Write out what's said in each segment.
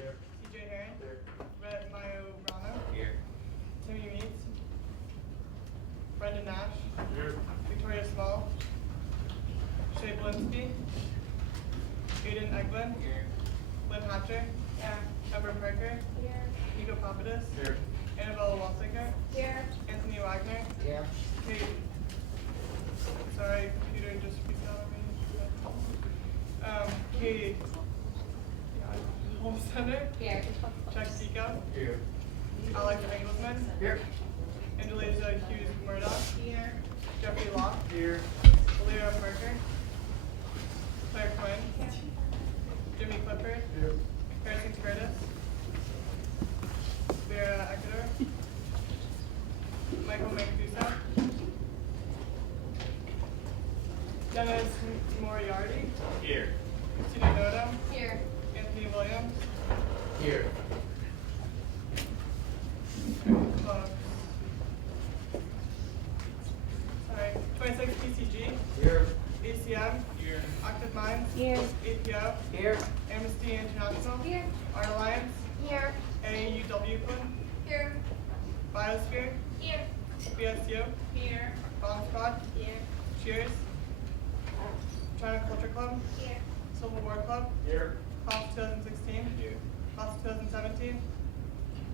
Here. TJ Heron. Here. Rhett Majorano. Here. Timmy Meats. Brendan Nash. Here. Victoria Small. Shay Blinsky. Aiden Eglin. Here. Lynn Hatcher. Ember Parker. Here. Nico Papadis. Here. Annabella Walsinger. Here. Anthony Wagner. Here. Kate. Sorry, computer just freaked out on me. Kate. Holmstetter. Here. Chuck Seekow. Here. Alex Engelsman. Here. Angeliza Hughes Murdoch. Here. Jeffrey Locke. Here. Lyra Merker. Claire Quinn. Jimmy Clifford. Here. Harrison Curtis. Vera Ecuador. Michael Mancuso. Dennis Moriarty. Here. Christina Noto. Here. Anthony Williams. Here. Sorry. 26 PCG. Here. ACM. Here. Active Minds. Here. APO. Here. Amnesty International. Here. Art Alliance. Here. AAUW Club. Here. Biosphere. Here. BSU. Here. Bomb Squad. Here. Cheers. China Culture Club. Here. Civil War Club. Here. Class 2016. Here. Class 2017.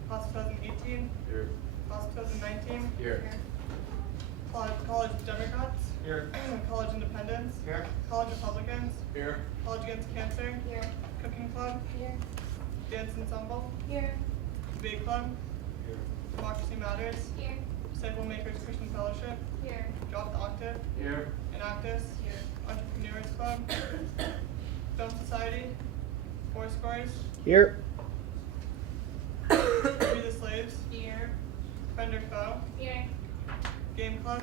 Class 2018. Here. Class 2019. Here. College Democrats. Here. College Independents. Here. College Republicans. Here. College Against Cancer. Here. Cooking Club. Here. Dance Ensemble. Here. Debate Club. Here. Democracy Matters. Here. Disciple Makers Christian Fellowship. Here. Drop the Octave. Here. Enactus. Here. Entrepreneurs Club. Film Society. Foursquares. Here. Free the Slaves. Here. Friend or Foe. Here. Game Club.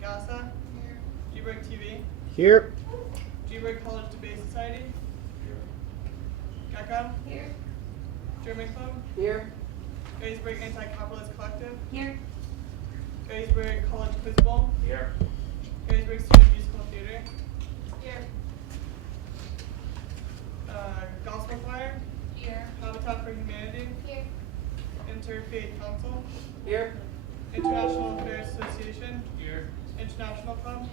GASA. Here. G-Break TV. Here. G-Break College Debate Society. Here. GECCO. Here. German Club. Here. Gettysburg Anti-Capitalist Collective. Here. Gettysburg College Quiz Bowl. Here. Gettysburg Student Musical Theater. Here. Gospel Choir. Here. Habitat for Humanity. Here. Interfaith Council. Here. International Affairs Association. Here. International Club.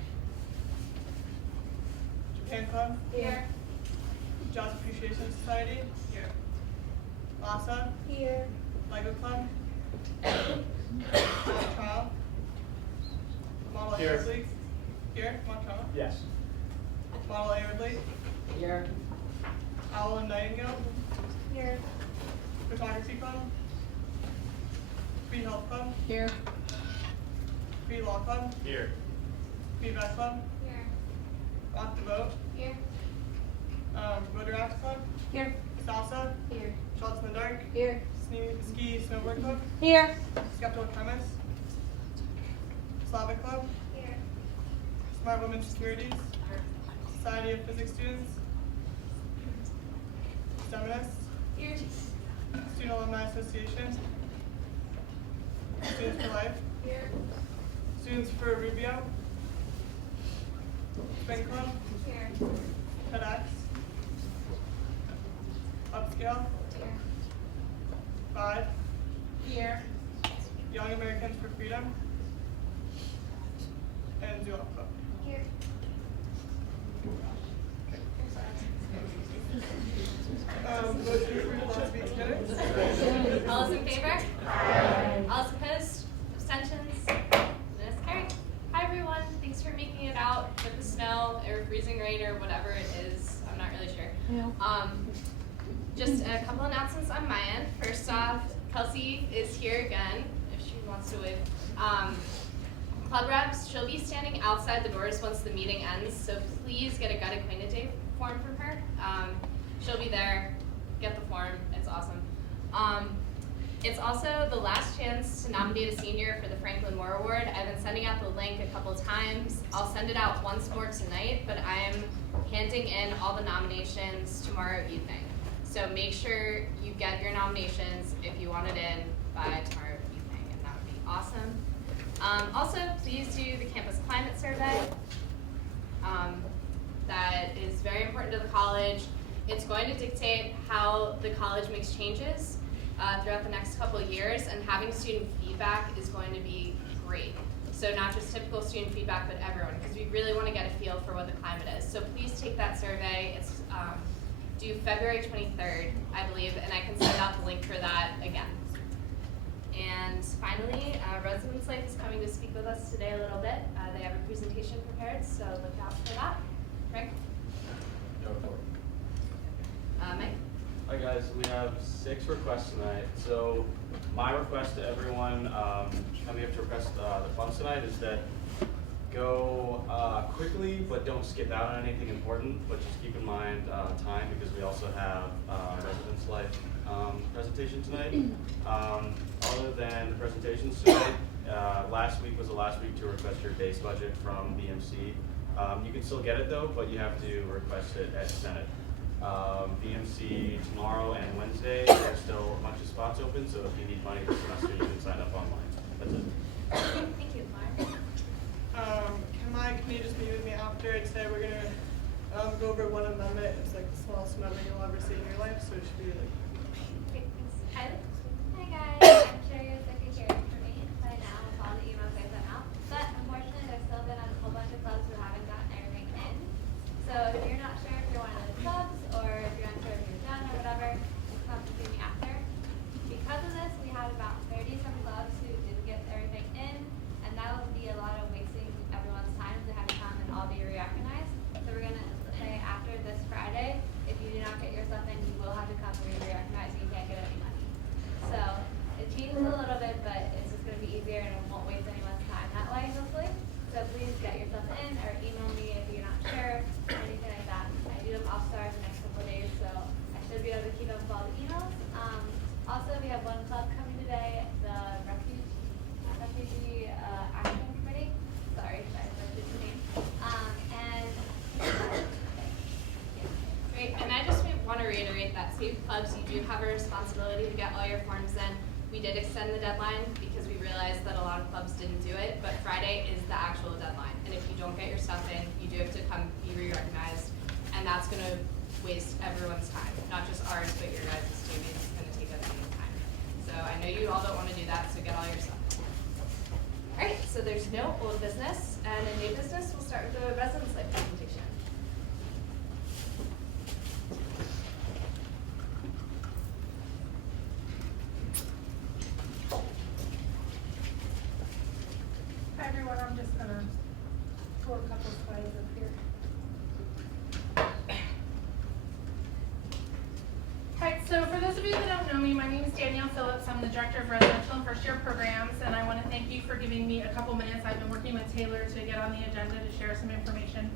Japan Club. Here. Jazz Appreciation Society. Here. LASA. Here. Lego Club. Mock Trial. Model Here. Arab League. Here. Mock Trial. Yes. Model Arab League. Here. Owl and Nightingale. Here. Photography Club. Free Health Club. Here. Free Law Club. Here. Free Vet Club. Here. Rock the Vote. Here. Voter Act Club. Here. Salsa. Here. Shots in the Dark. Here. Ski Snowboard Club. Here. Skeptical Chemist. Slavic Club. Here. Smart Women Securities. Society of Physics Students. Feminists. Here. Student Alumni Association. Students for Life. Here. Students for Rubio. Spring Club. Here. TEDx. Upscale. Here. 5. Here. Young Americans for Freedom. And Zulap Club. Here. Motion to approve last week's minutes. All those in favor? Aye. All those opposed? Abstentions? Minutes carried. Hi everyone, thanks for making it out with the snow or freezing rain or whatever it is. I'm not really sure. Yeah. Just a couple announcements on my end. First off, Kelsey is here again, if she wants to wave. Club reps, she'll be standing outside the doors once the meeting ends, so please get a Get Acquainted Day form from her. She'll be there, get the form, it's awesome. It's also the last chance to nominate a senior for the Franklin Moore Award. I've been sending out the link a couple times. I'll send it out once more tonight, but I am handing in all the nominations tomorrow evening. So make sure you get your nominations if you want it in by tomorrow evening, and that would be awesome. Also, please do the campus climate survey. That is very important to the college. It's going to dictate how the college makes changes throughout the next couple of years, and having student feedback is going to be great. So not just typical student feedback, but everyone, because we really want to get a feel for what the climate is. So please take that survey. It's due February 23rd, I believe, and I can send out the link for that again. And finally, Residence Life is coming to speak with us today a little bit. They have a presentation prepared, so look out for that. Frank? No report. Mike? Hi guys, we have 6 requests tonight. So my request to everyone coming up to request the funds tonight is that go quickly, but don't skip out on anything important, but just keep in mind time, because we also have Residence Life presentation tonight. Other than the presentations tonight, last week was the last week to request your base budget from BMC. You can still get it though, but you have to request it at Senate. BMC tomorrow and Wednesday, there's still a bunch of spots open, so if you need money this semester, you can sign up online. That's it. Thank you, Lauren. Can my committee just meet with me after? Today we're gonna go over one amendment. It's like the smallest amendment you'll ever see in your life, so it should be like. Great, thanks. Kylie? Hi guys, I'm sure you're sick of hearing from me by now with all the emails I sent out, but unfortunately there's still been a whole bunch of clubs who haven't gotten everything in. So if you're not sure if you're one of those clubs, or if you're unsure if you're done or whatever, just come to see me after. Because of this, we have about 30-some clubs who didn't get everything in, and that would be a lot of wasting everyone's time to have to come and all be reorganized. So we're gonna say after this Friday, if you do not get your stuff in, you will have to come and reorganize, and you can't get any money. So it changes a little bit, but it's just gonna be easier and it won't waste anyone's time that way, hopefully. So please get your stuff in, or email me if you're not sure, or anything like that. I do have off-stars the next couple of days, so I should be able to keep up with all the emails. Also, we have one club coming today, the Refugee Action Committee. Sorry, I butchered the name. Great, and I just want to reiterate that Save Clubs, you do have a responsibility to get all your forms in. We did extend the deadline because we realized that a lot of clubs didn't do it, but Friday is the actual deadline. And if you don't get your stuff in, you do have to come be reorganized, and that's going to waste everyone's time, not just ours, but your guys' too. It's going to take us some time. So I know you all don't want to do that, so get all your stuff. All right, so there's no old business, and in new business, we'll start with the Residence Life presentation. Hi everyone, I'm just gonna go a couple slides up here. Alright, so for those of you that don't know me, my name is Danielle Phillips. I'm the Director of Residential and First Year Programs, and I want to thank you for giving me a couple minutes. I've been working with Taylor to get on the agenda to share some information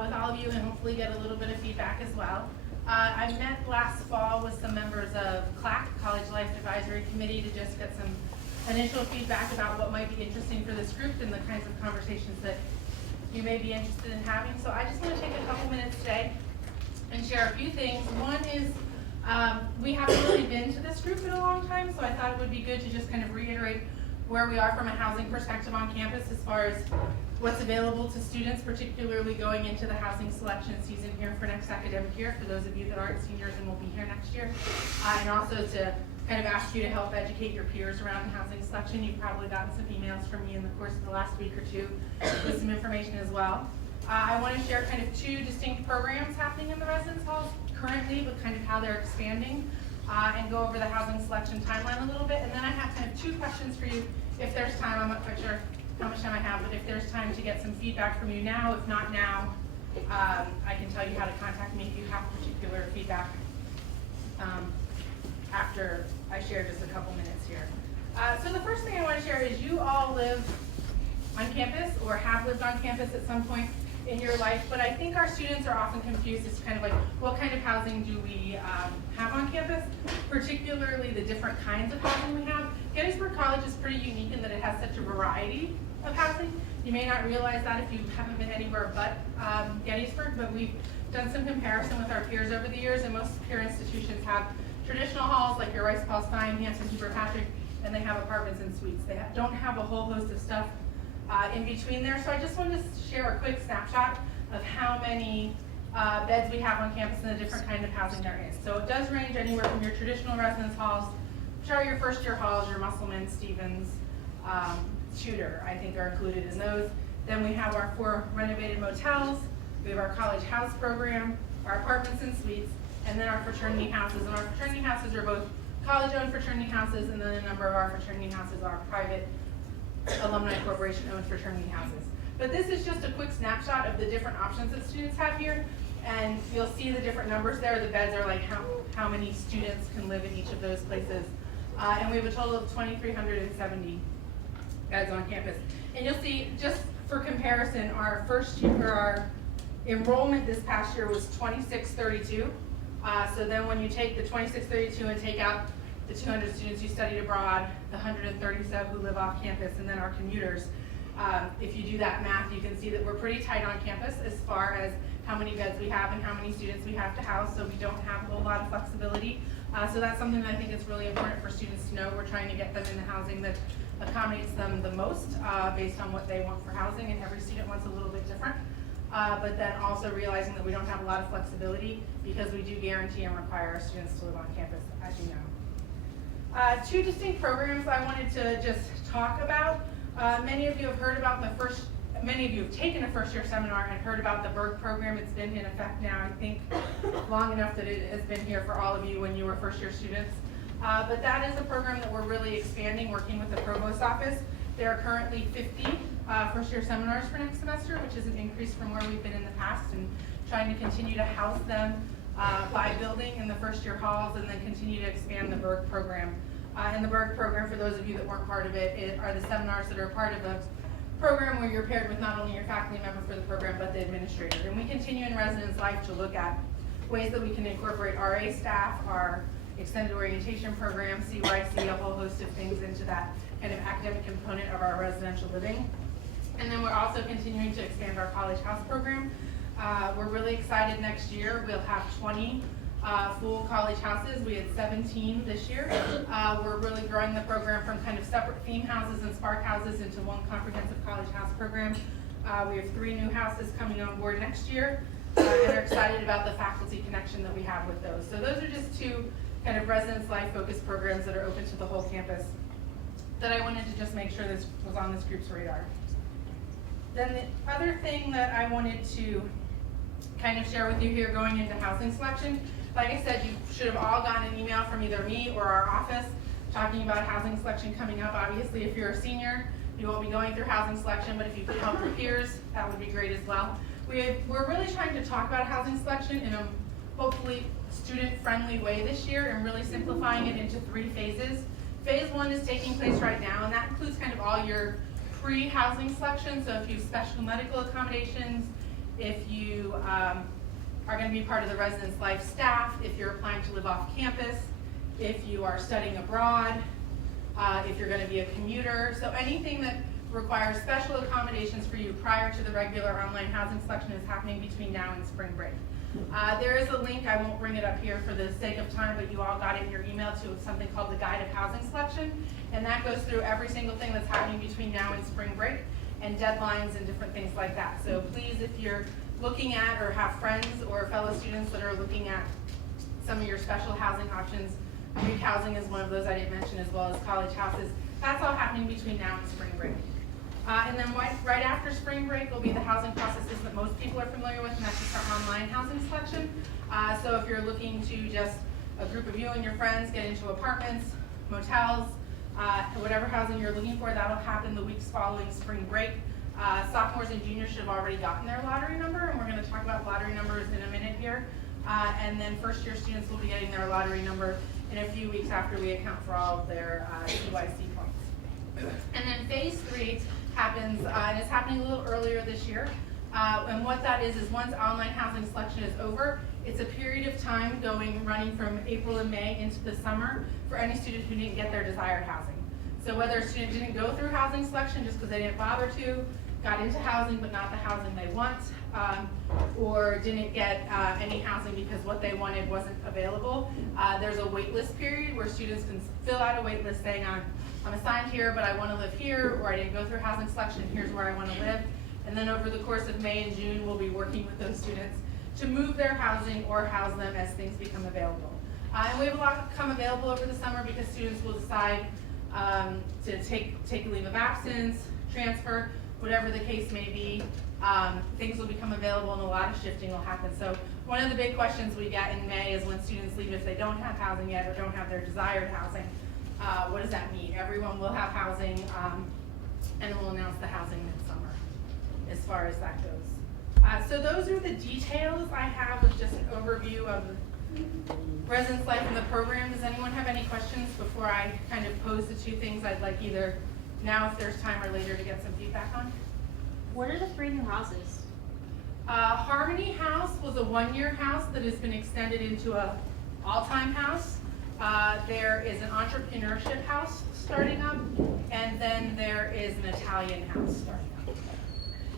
with all of you and hopefully get a little bit of feedback as well. I met last fall with some members of CLAC, College Life Advisory Committee, to just get some initial feedback about what might be interesting for this group and the kinds of conversations that you may be interested in having. So I just want to take a couple minutes today and share a few things. One is we haven't really been to this group in a long time, so I thought it would be good to just kind of reiterate where we are from a housing perspective on campus as far as what's available to students, particularly going into the housing selection season here for next academic year, for those of you that aren't seniors and will be here next year, and also to kind of ask you to help educate your peers around housing selection. You've probably gotten some emails from me in the course of the last week or two with some information as well. I want to share kind of 2 distinct programs happening in the residence halls currently, but kind of how they're expanding, and go over the housing selection timeline a little bit. And then I have kind of 2 questions for you if there's time. I'm not quite sure how much time I have, but if there's time to get some feedback from you now. If not now, I can tell you how to contact me if you have particular feedback after I share just a couple minutes here. So the first thing I want to share is you all live on campus or have lived on campus at some point in your life, but I think our students are often confused as to kind of like, what kind of housing do we have on campus, particularly the different kinds of housing we have. Gettysburg College is pretty unique in that it has such a variety of housing. You may not realize that if you haven't been anywhere but Gettysburg, but we've done some comparison with our peers over the years, and most peer institutions have traditional halls like your Rice Paul Stein, Hampton Hubert Patrick, and they have apartments and suites. They don't have a whole host of stuff in between there. So I just wanted to share a quick snapshot of how many beds we have on campus and the different kind of housing there is. So it does range anywhere from your traditional residence halls, which are your first year halls, your Musselman, Stevens, Shooter, I think are included in those. Then we have our 4 renovated motels, we have our college house program, our apartments and suites, and then our fraternity houses. And our fraternity houses are both college-owned fraternity houses, and then a number of our fraternity houses are private alumni corporation-owned fraternity houses. But this is just a quick snapshot of the different options that students have here, and you'll see the different numbers there. The beds are like how many students can live in each of those places. And we have a total of 2,370 beds on campus. And you'll see, just for comparison, our first year, or our enrollment this past year was 2632. So then when you take the 2632 and take out the 200 students who studied abroad, the 137 who live off campus, and then our commuters, if you do that math, you can see that we're pretty tight on campus as far as how many beds we have and how many students we have to house, so we don't have a whole lot of flexibility. So that's something that I think is really important for students to know. We're trying to get them into housing that accommodates them the most based on what they want for housing, and every student wants a little bit different. But then also realizing that we don't have a lot of flexibility because we do guarantee and require our students to live on campus, as you know. 2 distinct programs I wanted to just talk about. Many of you have heard about many of you have taken a first year seminar and heard about the BERG program. It's been in effect now, I think, long enough that it has been here for all of you when you were first year students. But that is a program that we're really expanding, working with the provost office. There are currently 50 first year seminars for next semester, which is an increase from where we've been in the past, and trying to continue to house them by building in the first year halls, and then continue to expand the BERG program. And the BERG program, for those of you that weren't part of it, are the seminars that are part of the program where you're paired with not only your faculty member for the program, but the administrator. And we continue in residence life to look at ways that we can incorporate RA staff, our extended orientation program, CYC, a whole host of things into that kind of academic component of our residential living. And then we're also continuing to expand our college house program. We're really excited next year. We'll have 20 full college houses. We had 17 this year. We're really growing the program from kind of separate theme houses and spark houses into one comprehensive college house program. We have 3 new houses coming on board next year, and are excited about the faculty connection that we have with those. So those are just 2 kind of residence life focused programs that are open to the whole campus that I wanted to just make sure this was on this group's radar. Then the other thing that I wanted to kind of share with you here going into housing selection, like I said, you should have all gotten an email from either me or our office talking about housing selection coming up. Obviously, if you're a senior, you won't be going through housing selection, but if you could help your peers, that would be great as well. We're really trying to talk about housing selection in a hopefully student-friendly way this year, and really simplifying it into 3 phases. Phase 1 is taking place right now, and that includes kind of all your pre-housing selection. So if you have special medical accommodations, if you are going to be part of the residence life staff, if you're applying to live off campus, if you are studying abroad, if you're going to be a commuter. So anything that requires special accommodations for you prior to the regular online housing selection is happening between now and spring break. There is a link, I won't bring it up here for the sake of time, but you all got it in your email to something called the Guide of Housing Selection, and that goes through every single thing that's happening between now and spring break, and deadlines and different things like that. So please, if you're looking at or have friends or fellow students that are looking at some of your special housing options, Greek housing is one of those I didn't mention, as well as college houses. That's all happening between now and spring break. And then right after spring break will be the housing processes that most people are familiar with, and that's just our online housing selection. So if you're looking to just a group of you and your friends get into apartments, motels, whatever housing you're looking for, that'll happen the weeks following spring break. Sophomores and juniors should have already gotten their lottery number, and we're going to talk about lottery numbers in a minute here. And then first year students will be getting their lottery number in a few weeks after we account for all of their CYC points. And then phase 3 happens, and it's happening a little earlier this year. And what that is once online housing selection is over, it's a period of time running from April and May into the summer for any student who didn't get their desired housing. So whether a student didn't go through housing selection just because they didn't bother to, got into housing but not the housing they want, or didn't get any housing because what they wanted wasn't available, there's a waitlist period where students can fill out a waitlist saying, I'm assigned here, but I want to live here, or I didn't go through housing selection, here's where I want to live. And then over the course of May and June, we'll be working with those students to move their housing or house them as things become available. And we have a lot come available over the summer because students will decide to take a leave of absence, transfer, whatever the case may be. Things will become available and a lot of shifting will happen. So one of the big questions we get in May is when students leave, if they don't have housing yet or don't have their desired housing, what does that mean? Everyone will have housing, and we'll announce the housing midsummer as far as that goes. So those are the details I have of just an overview of residence life in the program. Does anyone have any questions before I kind of pose the two things I'd like either now if there's time or later to get some feedback on? What are the 3 new houses? Harmony House was a 1-year house that has been extended into a all-time house. There is an entrepreneurship house starting up, and then there is an Italian house starting up.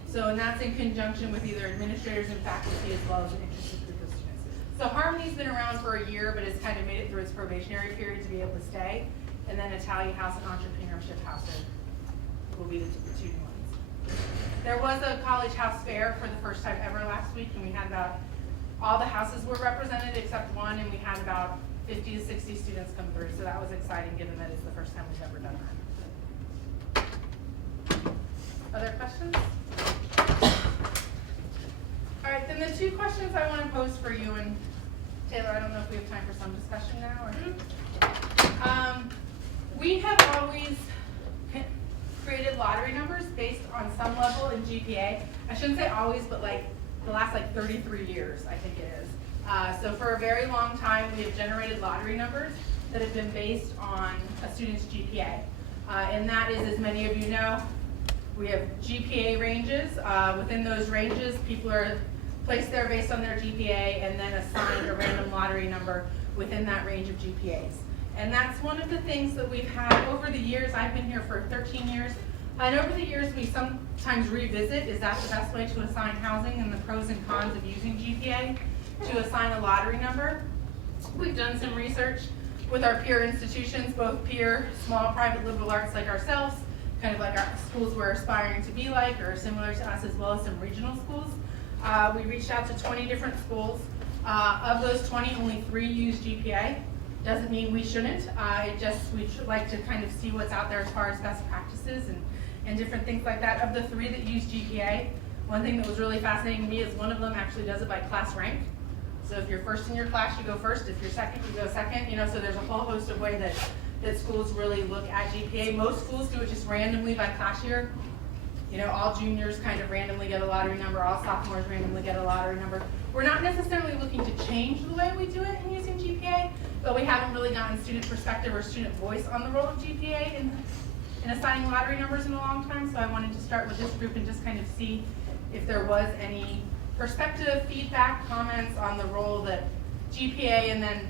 So, and that's in conjunction with either administrators and faculty as well as an interested group of students. So Harmony's been around for a year, but it's kind of made it through its probationary period to be able to stay. And then Italian House and Entrepreneurship House will be the 2 new ones. There was a college house fair for the first time ever last week, and we had about, all the houses were represented except one, and we had about 50 to 60 students come through, so that was exciting given that it's the first time we've ever done that. Other questions? All right, then the 2 questions I want to pose for you, and Taylor, I don't know if we have time for some discussion now, or we have always created lottery numbers based on some level in GPA. I shouldn't say always, but like the last 33 years, I think it is. So for a very long time, we have generated lottery numbers that have been based on a student's GPA. And that is, as many of you know, we have GPA ranges. Within those ranges, people are placed there based on their GPA and then assigned a random lottery number within that range of GPAs. And that's one of the things that we've had over the years. I've been here for 13 years. And over the years, we sometimes revisit, is that the best way to assign housing and the pros and cons of using GPA to assign a lottery number. We've done some research with our peer institutions, both peer, small private liberal arts like ourselves, kind of like our schools we're aspiring to be like or similar to us, as well as some regional schools. We reached out to 20 different schools. Of those 20, only 3 use GPA. Doesn't mean we shouldn't. We'd like to kind of see what's out there as far as best practices and different things like that. Of the 3 that use GPA, one thing that was really fascinating to me is one of them actually does it by class rank. So if you're first in your class, you go first. If you're second, you go second. So there's a whole host of ways that schools really look at GPA. Most schools do it just randomly by class year. All juniors kind of randomly get a lottery number. All sophomores randomly get a lottery number. We're not necessarily looking to change the way we do it in using GPA, but we haven't really gotten student perspective or student voice on the role of GPA in assigning lottery numbers in a long time. So I wanted to start with this group and just kind of see if there was any perspective, feedback, comments on the role that GPA and then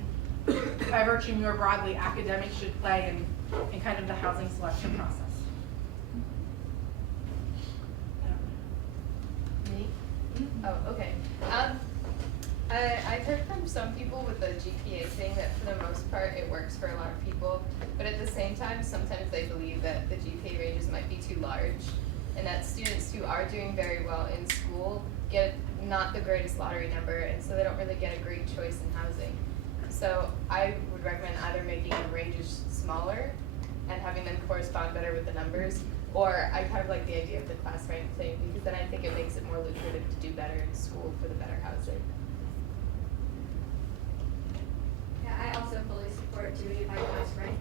by virtue more broadly academics should play in kind of the housing selection process. Me? Oh, okay. I've heard from some people with the GPA saying that for the most part it works for a lot of people, but at the same time sometimes they believe that the GPA ranges might be too large and that students who are doing very well in school get not the greatest lottery number, and so they don't really get a great choice in housing. So I would recommend either making the ranges smaller and having them correspond better with the numbers, or I kind of like the idea of the class rank thing because then I think it makes it more lucrative to do better in school for the better housing. Yeah, I also fully support doing it by class rank.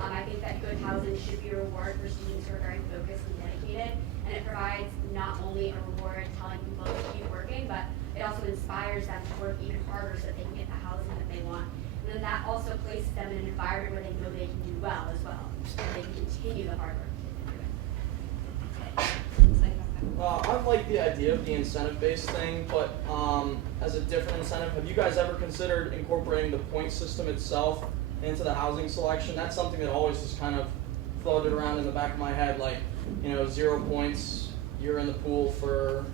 I think that good housing should be a reward for students who are very focused and dedicated, and it provides not only a reward telling people to keep working, but it also inspires them to work even harder so that they can get the housing that they want. And then that also places them in an environment where they know they can do well as well, and they can continue the hard work they've been doing. I like the idea of the incentive-based thing, but as a different incentive, have you guys ever considered incorporating the point system itself into the housing selection? That's something that always just kind of floated around in the back of my head, like, 0 points, you're in the pool for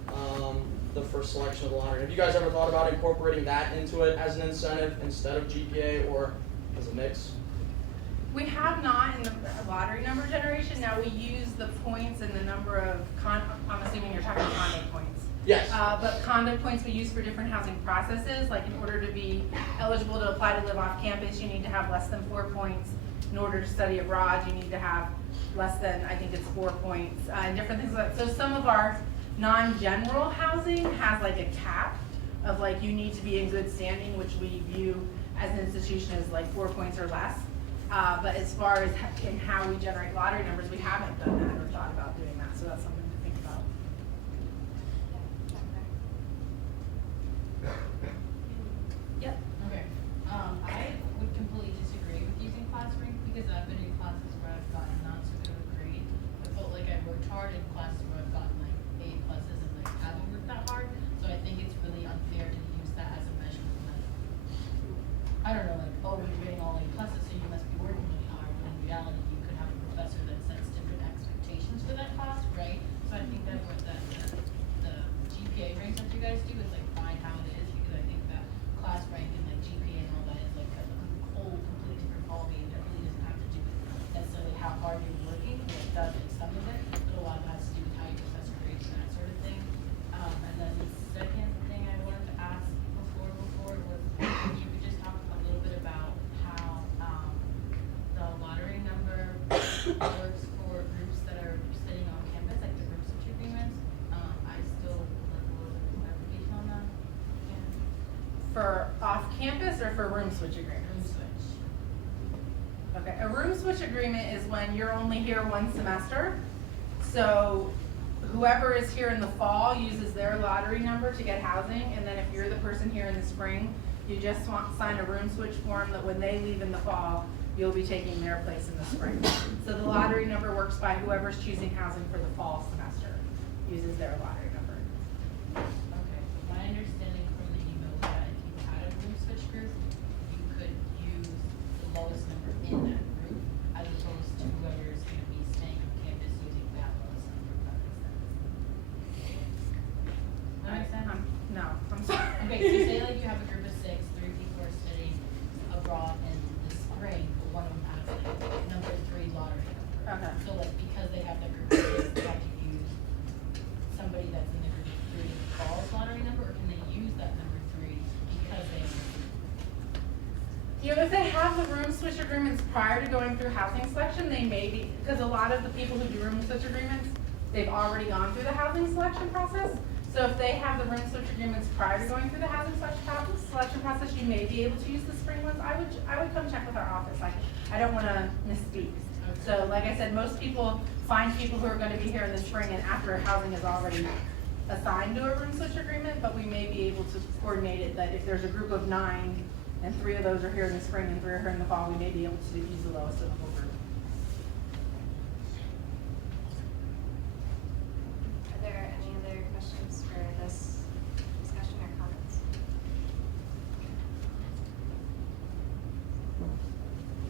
the first selection of the lottery. Have you guys ever thought about incorporating that into it as an incentive instead of GPA or as a mix? We have not in the lottery number generation. Now we use the points and the number of, I'm assuming you're talking condo points. Yes. But condo points we use for different housing processes, like in order to be eligible to apply to live off campus, you need to have less than 4 points. In order to study abroad, you need to have less than, I think it's 4 points, and different things like that. So some of our non-general housing has like a cap of like, you need to be in good standing, which we view as an institution as like 4 points or less. But as far as in how we generate lottery numbers, we haven't done that or thought about doing that, so that's something to think about. Yep. Okay, I would completely disagree with using ClassRank because I've been in classes where I've gotten not so good of a grade. I felt like I worked hard in classes where I've gotten like A pluses and like haven't worked that hard. So I think it's really unfair to use that as a measurement. I don't know, like, oh, you're getting all A pluses, so you must be working really hard. When in reality, you could have a professor that sets different expectations for that class, right? So I think that what the GPA ranks that you guys do is like fine how it is because I think that class rank and like GPA and all that is like a whole completely different ballgame that really doesn't have to do with necessarily how hard you're working. Well, it does in some of it, but a lot of it has to do with how you assess grades and that sort of thing. And then the second thing I wanted to ask before was if you could just talk a little bit about how the lottery number works for groups that are sitting on campus, like the group switch agreements. I still would like a little bit of clarification on that. For off-campus or for room switch agreements? Okay, a room switch agreement is when you're only here one semester. So whoever is here in the fall uses their lottery number to get housing, and then if you're the person here in the spring, you just sign a room switch form that when they leave in the fall, you'll be taking their place in the spring. So the lottery number works by whoever's choosing housing for the fall semester uses their lottery number. Okay, so my understanding from the email was that if you had a room switch group, you could use the lowest number in that group as opposed to whoever is gonna be staying on campus using that lowest number, if that makes sense. That makes sense? No, I'm sorry. Okay, so say like you have a group of 6, 3 people are studying abroad in the spring, but one of them has like number 3 lottery number. Okay. So like because they have the group of 6, they have to use somebody that's in the group of 3 fall's lottery number, or can they use that number 3 because they have You know, if they have the room switch agreements prior to going through housing selection, they may be, because a lot of the people who do room switch agreements, they've already gone through the housing selection process. So if they have the room switch agreements prior to going through the housing selection process, you may be able to use the spring ones. I would come check with our office. I don't want to misspeak. So like I said, most people find people who are going to be here in the spring and after housing is already assigned to a room switch agreement, but we may be able to coordinate it that if there's a group of 9 and 3 of those are here in the spring and 3 are here in the fall, we may be able to use the lowest of the whole group. Are there any other questions for this discussion or comments?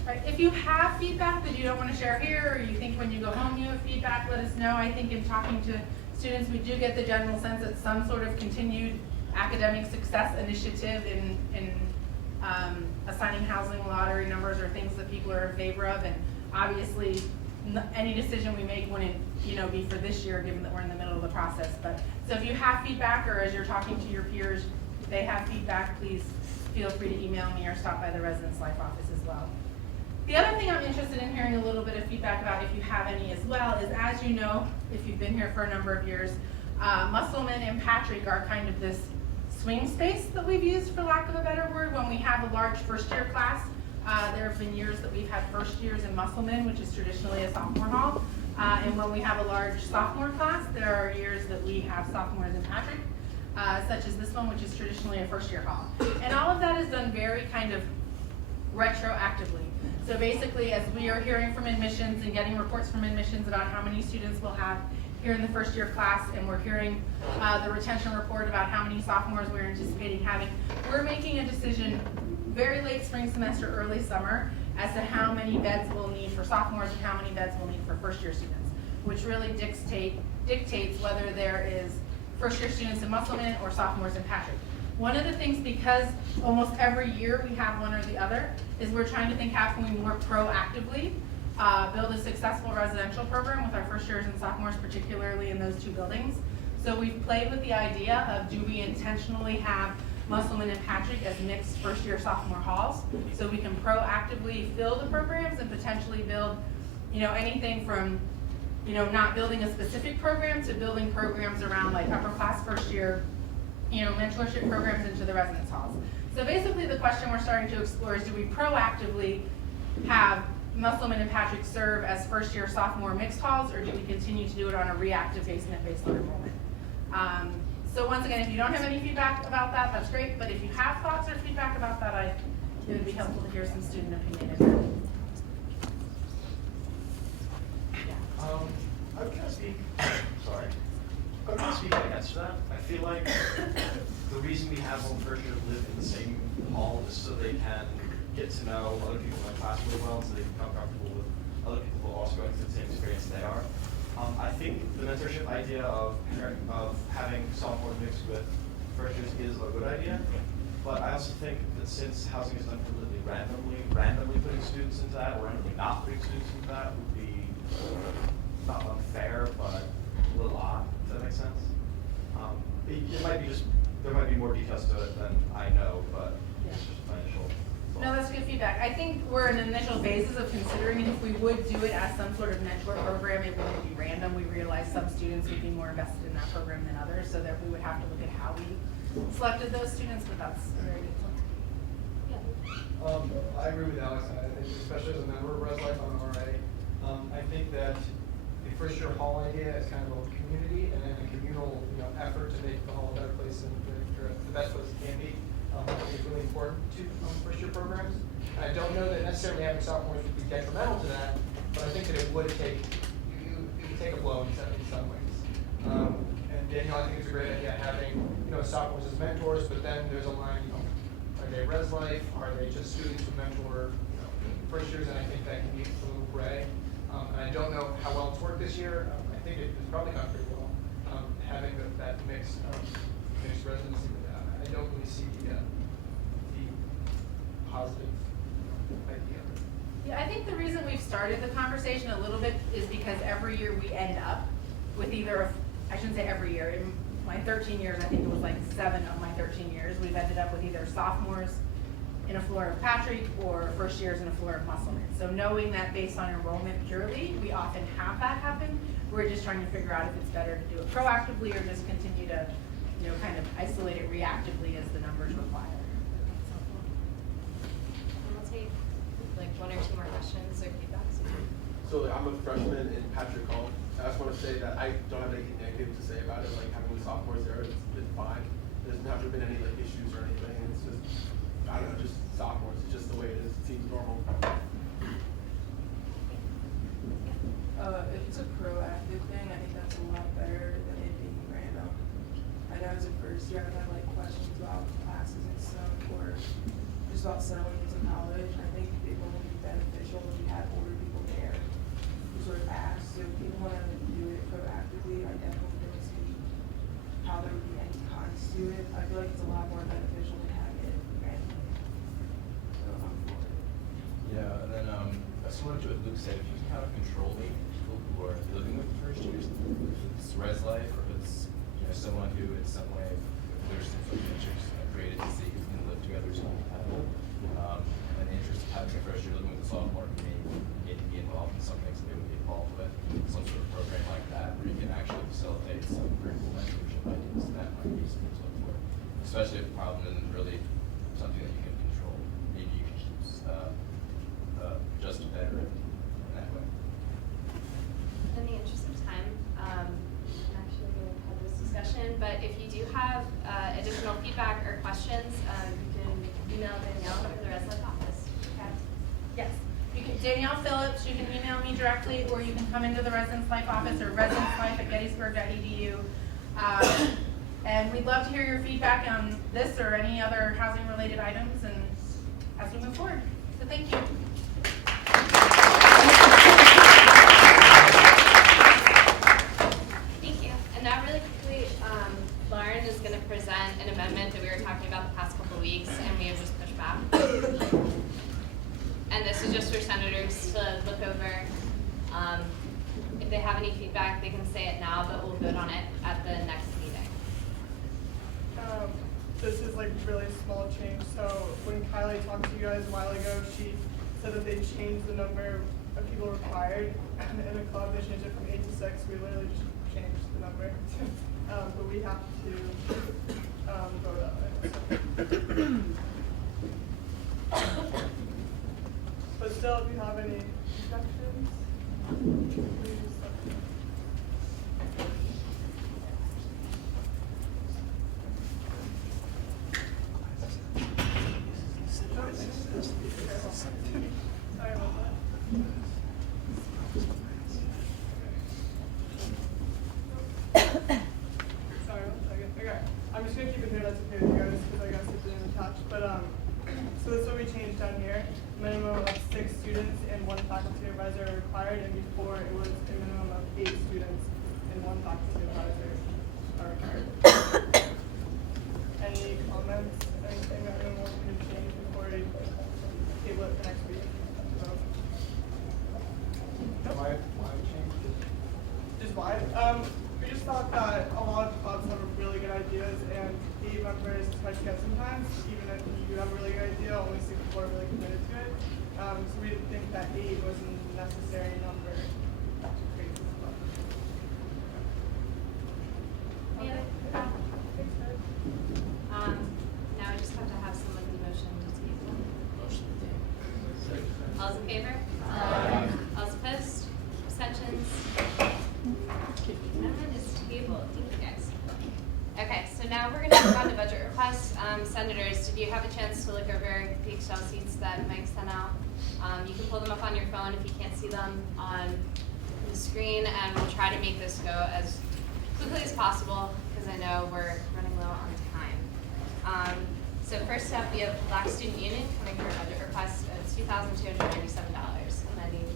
Right, if you have feedback that you don't want to share here, or you think when you go home you have feedback, let us know. I think in talking to students, we do get the general sense that some sort of continued academic success initiative in assigning housing lottery numbers are things that people are in favor of, and obviously any decision we make wouldn't, be for this year given that we're in the middle of the process. But so if you have feedback, or as you're talking to your peers, if they have feedback, please feel free to email me or stop by the Residence Life office as well. The other thing I'm interested in hearing a little bit of feedback about, if you have any as well, is, as you know, if you've been here for a number of years, Musselman and Patrick are kind of this swing space that we've used, for lack of a better word, when we have a large first-year class. There have been years that we've had first years in Musselman, which is traditionally a sophomore hall. And when we have a large sophomore class, there are years that we have sophomores in Patrick, such as this one, which is traditionally a first-year hall. And all of that is done very kind of retroactively. So basically, as we are hearing from admissions and getting reports from admissions about how many students we'll have here in the first year class, and we're hearing the retention report about how many sophomores we're anticipating having, we're making a decision very late spring semester, early summer, as to how many beds we'll need for sophomores and how many beds we'll need for first year students, which really dictates whether there is first year students in Musselman or sophomores in Patrick. One of the things, because almost every year we have one or the other, is we're trying to think how can we more proactively build a successful residential program with our first years and sophomores, particularly in those 2 buildings. So we've played with the idea of, do we intentionally have Musselman and Patrick as mixed first-year sophomore halls, so we can proactively fill the programs and potentially build, anything from, not building a specific program to building programs around like upper class first year, mentorship programs into the residence halls. So basically the question we're starting to explore is, do we proactively have Musselman and Patrick serve as first year sophomore mixed halls, or do we continue to do it on a reactive basis based on enrollment? So once again, if you don't have any feedback about that, that's great, but if you have thoughts or feedback about that, it would be helpful to hear some student opinion. I'm gonna speak, I'm gonna speak against that. I feel like the reason we have one first year live in the same hall is so they can get to know other people in the class really well, so they can become comfortable with other people who are also going through the same experience they are. I think the mentorship idea of having sophomore mixed with first years is a good idea, but I also think that since housing is done completely randomly putting students into that, or randomly not putting students into that would be not unfair, but a little odd, if that makes sense. It might be there might be more details to it than I know, but it's just my initial thought. No, that's good feedback. I think we're in initial phases of considering it. If we would do it as some sort of mentor program, it wouldn't be random. We realize some students would be more invested in that program than others, so that we would have to look at how we selected those students, but that's a very good point. I agree with Alex. I think, especially as a member of Res Life on RA, I think that the first year hall idea is kind of a community and a communal, effort to make the hall a better place and the best place it can be. I think it's really important to first year programs. And I don't know that necessarily having sophomores would be detrimental to that, but I think that it would take a blow in some ways. And Danielle, I think it's a great idea having sophomores as mentors, but then there's a line, are they Res Life? Are they just students who mentor first years? And I think that can be a little gray. And I don't know how well it's worked this year. I think it's probably gone pretty well, having that mixed residency. I don't really see the positive idea. Yeah, I think the reason we've started the conversation a little bit is because every year we end up with either, I shouldn't say every year, in my 13 years, I think it was like 7 of my 13 years, we've ended up with either sophomores in a floor of Patrick or first years in a floor of Musselman. So knowing that based on enrollment purely, we often have that happen, we're just trying to figure out if it's better to do it proactively or just continue to kind of isolate it reactively as the numbers require. And we'll take like 1 or 2 more questions or feedback. So I'm a freshman in Patrick Hall. I just want to say that I don't have anything negative to say about it. Like having the sophomores there, it's been fine. There's never been any issues or anything. It's just, I don't know, just sophomores. It's just the way it is. It seems normal. If it's a proactive thing, I think that's a lot better than it being random. I know as a first year, I've had questions about classes and stuff, or just about settling into college. I think it will be beneficial if you have older people there who sort of ask. So if people want to do it proactively, I definitely don't see how there would be any cons to it. I feel like it's a lot more beneficial than having it randomly. So I'm for it. Yeah, and then similar to what Luke said, if you can kind of control the people who are living with the first years, if it's Res Life or if it's someone who in some way, if there's some sort of interest created to see who can live together as compatible, and the interest of having a first year living with a sophomore may need to be involved in some things that they would be involved with, some sort of program like that where you can actually facilitate some pretty cool mentorship ideas. That might be something to look for, especially if the problem isn't really something that you can control. Maybe you can just better it in that way. In the interest of time, I'm actually going to have this discussion, but if you do have additional feedback or questions, you can email Danielle or the Res Life office. Okay? Yes. You can, Danielle Phillips, you can email me directly, or you can come into the Residence Life office or residencelife@gettysburg.edu. And we'd love to hear your feedback on this or any other housing related items and as we move forward. So thank you. Thank you. And now really quickly, Lauren is going to present an amendment that we were talking about the past couple weeks and we have just pushed back. And this is just for senators to look over. If they have any feedback, they can say it now, but we'll vote on it at the next meeting. like really small change. So when Kylie talked to you guys a while ago, she said that they changed the number of people required in the club. They changed it from 8 to 6. We literally just changed the number. But we have to vote on it. But still, if you have any objections, please. Sorry about that. Sorry, 1 second. Okay, I'm just gonna keep it here. That's okay with you guys because I guess it didn't attach. But so this is what we changed down here. Minimum of 6 students and 1 faculty advisor are required, and before it was a minimum of 8 students and 1 faculty advisor are required. Any comments? Anything that anyone wants me to change before we table it for next week? Why change it? Just why? We just thought that a lot of clubs have really good ideas, and 8 members is hard to get sometimes. Even if you have a really good idea, only 6 people are really committed to it. So we didn't think that 8 was a necessary number to create this club. Yeah. Now we just have to have someone in motion to table. Motion to table. All's in favor? All's opposed? Abstentions? Everyone is tabled. Thank you guys. Okay, so now we're gonna move on to budget requests. Senators, did you have a chance to look over the Excel sheets that Mike sent out? You can pull them up on your phone if you can't see them on the screen, and we'll try to make this go as quickly as possible because I know we're running low on time. So first up, we have Black Student Union coming for a budget request of $2,297. And I need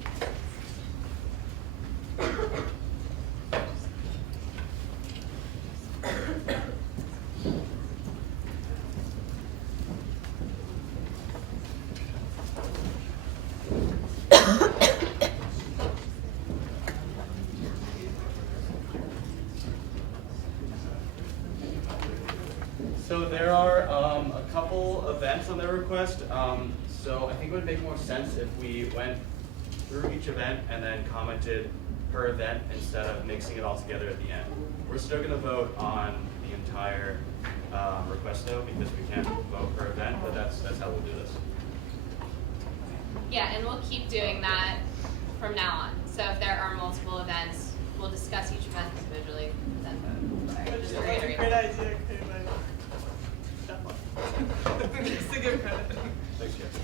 So there are a couple events on their request. So I think it would make more sense if we went through each event and then commented per event instead of mixing it all together at the end. We're still going to vote on the entire request though because we can't vote per event, but that's how we'll do this. Yeah, and we'll keep doing that from now on. So if there are multiple events, we'll discuss each event individually, then vote. Sorry, Which just is to a reiterate. great idea, Caitlin. Just to give credit. Thanks, Jeff.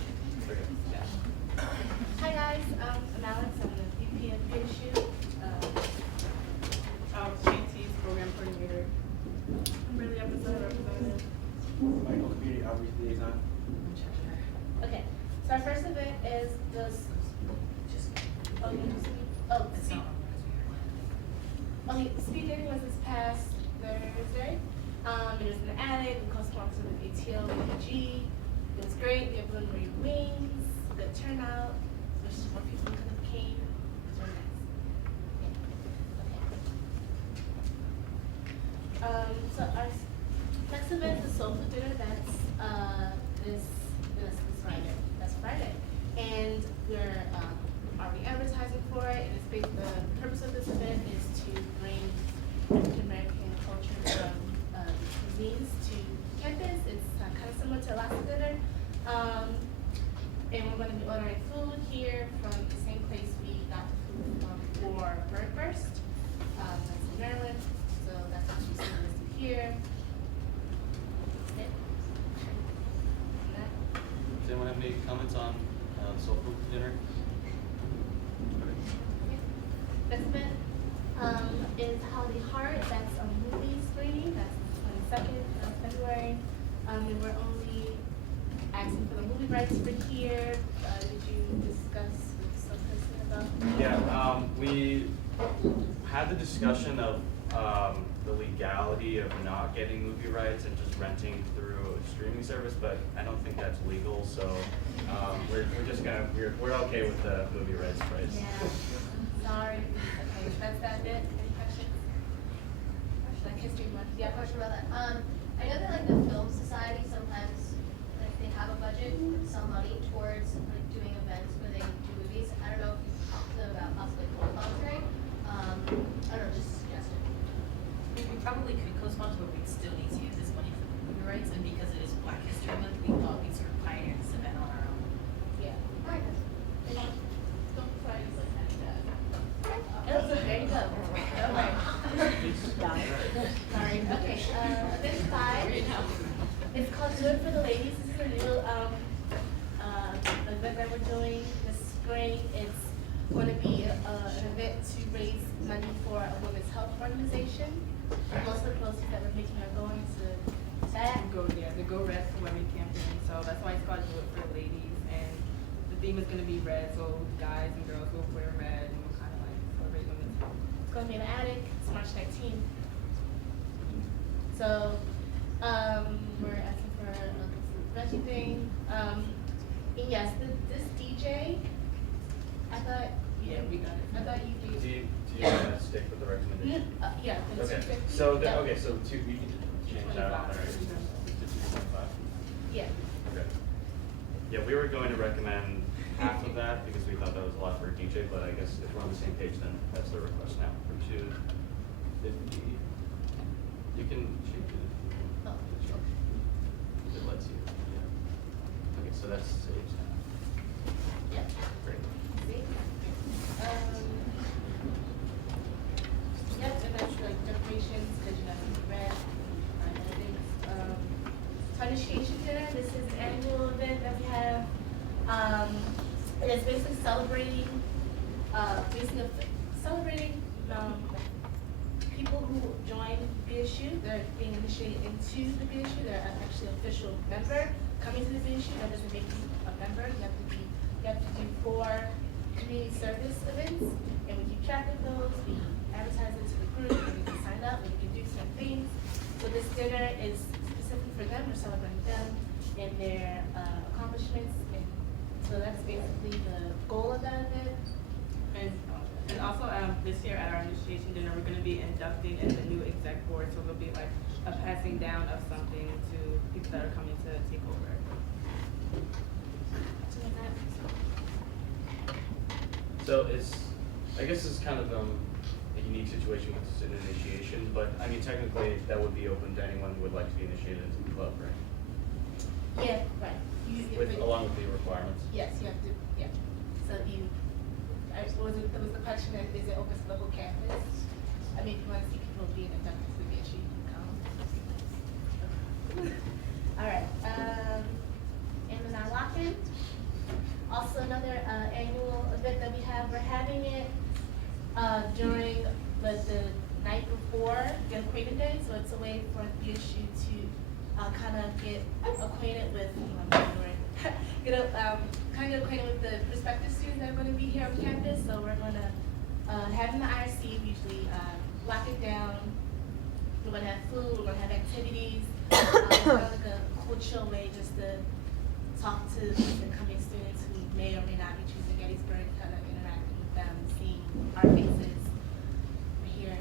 Okay. Hi guys, I'm Alex, I'm the VP of Issue. JT's program coordinator. I'm really episode representative. Michael, community outreach liaison. Okay, so our first event is speed dating was this past Thursday. It was in the attic, we co-sponsored with ATL and UG. It was great, we have Blue Green Wings, good turnout, wish more people could have came. It was really nice. So our next event is Soul Food Dinner, that's this Friday. That's Friday. And we're already advertising for it, and it's the purpose of this event is to bring African American culture from cuisines to campus. It's kind of similar to Alaska Dinner. And we're going to be ordering food here from the same place we got the food from for Birdburst. That's in Maryland. So that's what you see listed here. That's it. And that. Does anyone have any comments on soul food dinner? Next event is Holly Heart. That's a movie screening. That's the 22nd of February. And we're only asking for the movie rights for here. Did you discuss with some person about? Yeah, we had the discussion of the legality of not getting movie rights and just renting through a streaming service, but I don't think that's legal. So we're just gonna we're okay with the movie rights price. Yeah. Sorry. Okay, that's that bit. Any questions? Like history month. Yeah, question about that. I know that like the film society sometimes, like they have a budget with some money towards like doing events where they do movies. I don't know if you've talked to them about possibly co-sponsoring. I don't know, just a suggestion. We probably could co-sponsor, but we'd still need to use this money for the movie rights, and because it is Black History Month, we thought we'd sort of pioneer this event on our own. Yeah. Alright, guys. Don't try to like that. There you go. Okay. Sorry, okay, event 5. It's called Do It for the Ladies. This is a new, event that we're doing this spring. It's going to be, an event to raise money for a women's health organization. Most of the proceeds that we're making are going to that. The Go Red for Women campaign, so that's why it's called Do It for the Ladies, and the theme is gonna be red, so guys and girls will wear red, and we'll kinda like celebrate women's health. It's going to be in the attic. It's March 19th. So, we're asking for a veggie thing. And yes, this DJ, I thought, Yeah, we got it. I thought you did. Do you want to stick with the recommendation? Yeah. the Okay, 250. so, Yeah. okay, so we can change that on there. To 225. Yeah. Okay. Yeah, we were going to recommend half of that because we thought that was a lot for a DJ, but I guess if we're on the same page, then that's the request now for 250. You can change it if you want. It lets you, yeah. Okay, so that's saves half. Yeah. Great. See? Yep, and that's like decorations, because you know, red, other things. Initiation dinner, this is an annual event that we have. It's basically celebrating, people who join BSU, they're being initiated into the BSU, they're actually an official member coming to the BSU. That doesn't make you a member. You have to do 4 community service events, and we keep track of those. We advertise it to the group, and we can sign up, and we can do certain things. So this dinner is specific for them. We're celebrating them and their accomplishments, and so that's basically the goal of that event. And also, this year at our initiation dinner, we're gonna be inducting in the new exec board, so there'll be like a passing down of something to people that are coming to take over. So I guess it's kind of a unique situation with this initiation, but I mean technically that would be open to anyone who would like to be initiated into the club, right? Yeah, right. Along with the requirements? Yes, you have to, yeah. So was the question, is it open to the whole campus? I mean, if you want to see people being inducted to the BSU, you can come. All right, and then our lock-in. Also another annual event that we have. We're having it during the night before the Acquainted Day, so it's a way for BSU to kind of get acquainted with, kind of get acquainted with the prospective students that are going to be here on campus. So we're going to have in the IRC, we usually lock it down. We're going to have food, we're going to have activities, kind of like a cool chill way just to talk to the incoming students who may or may not be choosing Gettysburg, kind of interacting with them, seeing our faces here.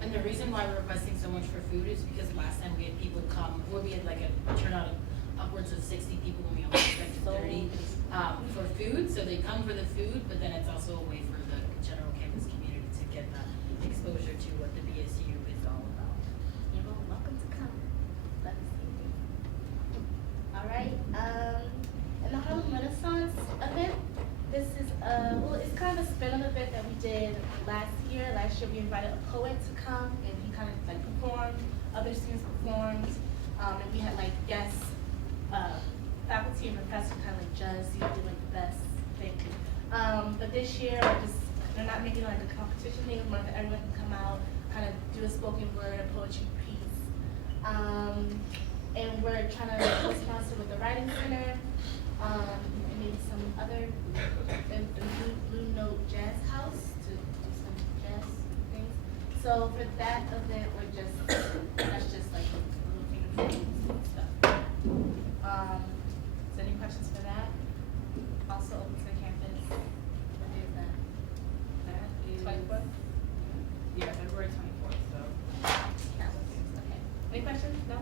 And the reason why we're requesting so much for food is because last time we had people come, or we had like a turnout of upwards of 60 people when we only expected 30 for food. So they come for the food, but then it's also a way for the general campus community to get the exposure to what the BSU is all about. You're welcome to come. Let us see you. All right. And the Harlem Renaissance event. This is it's kind of a spin-off event that we did last year. Last year we invited a poet to come, and he kind of like performed. Other students performed, and we had like guests, faculty and professors kind of like judge, see who did like the best thing. But this year we're not making like a competition thing. We're more that everyone can come out, kind of do a spoken word, a poetry piece. And we're trying to co-sponsor with the Writing Center, and maybe some other, and the Blue Note Jazz House to do some jazz things. So for that event, that's just like a little thing and stuff. So any questions for that? Also open to the campus. What day is that? That is 24th? Yeah, February 24th. So. Okay. Any questions? No?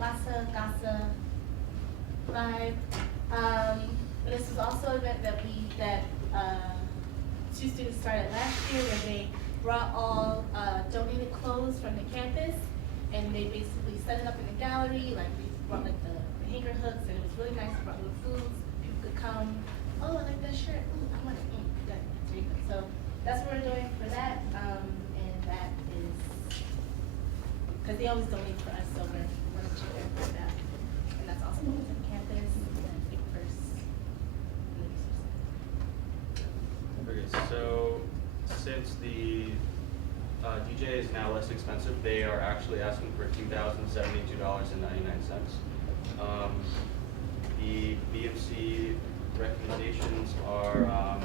lots of gossip, vibe. This was also an event that two students started last year where they brought all donated clothes from the campus and they basically set it up in a gallery, like we brought like the hanger hooks and it was really nice, we brought little foods, people could come, oh I like that shirt, ooh, I want it, good, there you go. So that's what we're doing for that, and that is, because they always donate for us, so we're gonna check in for that. And that's also open to the campus and Big First. Okay, so since the DJ is now less expensive, they are actually asking for $2,072.99. The BMC recommendations are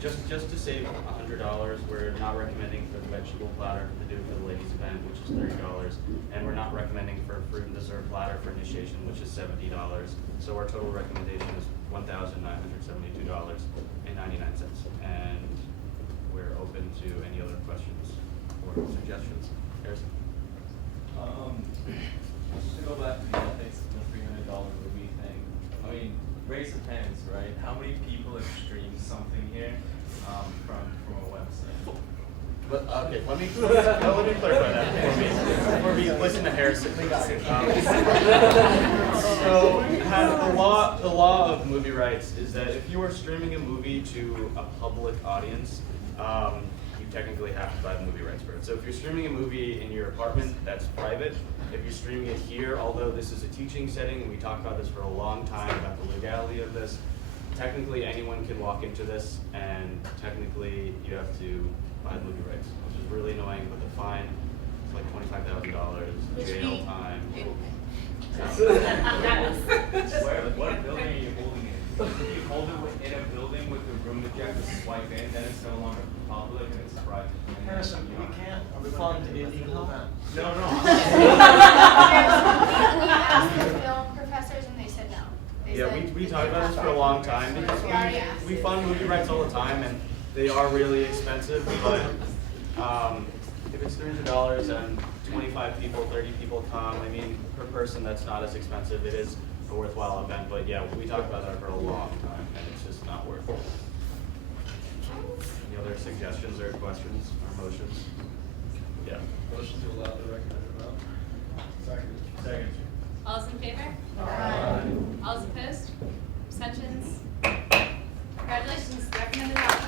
just to save $100. We're not recommending for the vegetable platter to do for the ladies event, which is $30, and we're not recommending for fruit and dessert platter for initiation, which is $70. So our total recommendation is $1,972.99, and we're open to any other questions or suggestions. Harrison? Just to go back to the ethics of the $300 movie thing. I mean, raise of hands, right? How many people have streamed something here from a website? But, okay, let me clarify that before we listen to Harrison. So, the law of movie rights is that if you are streaming a movie to a public audience, you technically have to buy the movie rights for it. So if you're streaming a movie in your apartment, that's private. If you're streaming it here, although this is a teaching setting, and we talked about this for a long time about the legality of this, technically anyone can walk into this, and technically you have to buy the movie rights, which is really annoying, but the fine is like $25,000, jail time. What building are you holding it? If you hold it in a building with a room that you have to swipe in, then it's no longer public and it's private. Harrison, we can't fund illegal events. No, no. We asked the film professors and they said no. They Yeah, said we talked about this for a long time, because we fund movie rights all the time, and they are really expensive, but if it's $300 and 25 people, 30 people come, I mean, per person, that's not as expensive. It is a worthwhile event, but yeah, we talked about that for a long time, and it's just not worth it. Any other suggestions or questions or motions? Yeah. Motion to allow the recommended amount. Second. Second. All those in favor? Aye. All those opposed? Abstentions? Congratulations, the recommended amount.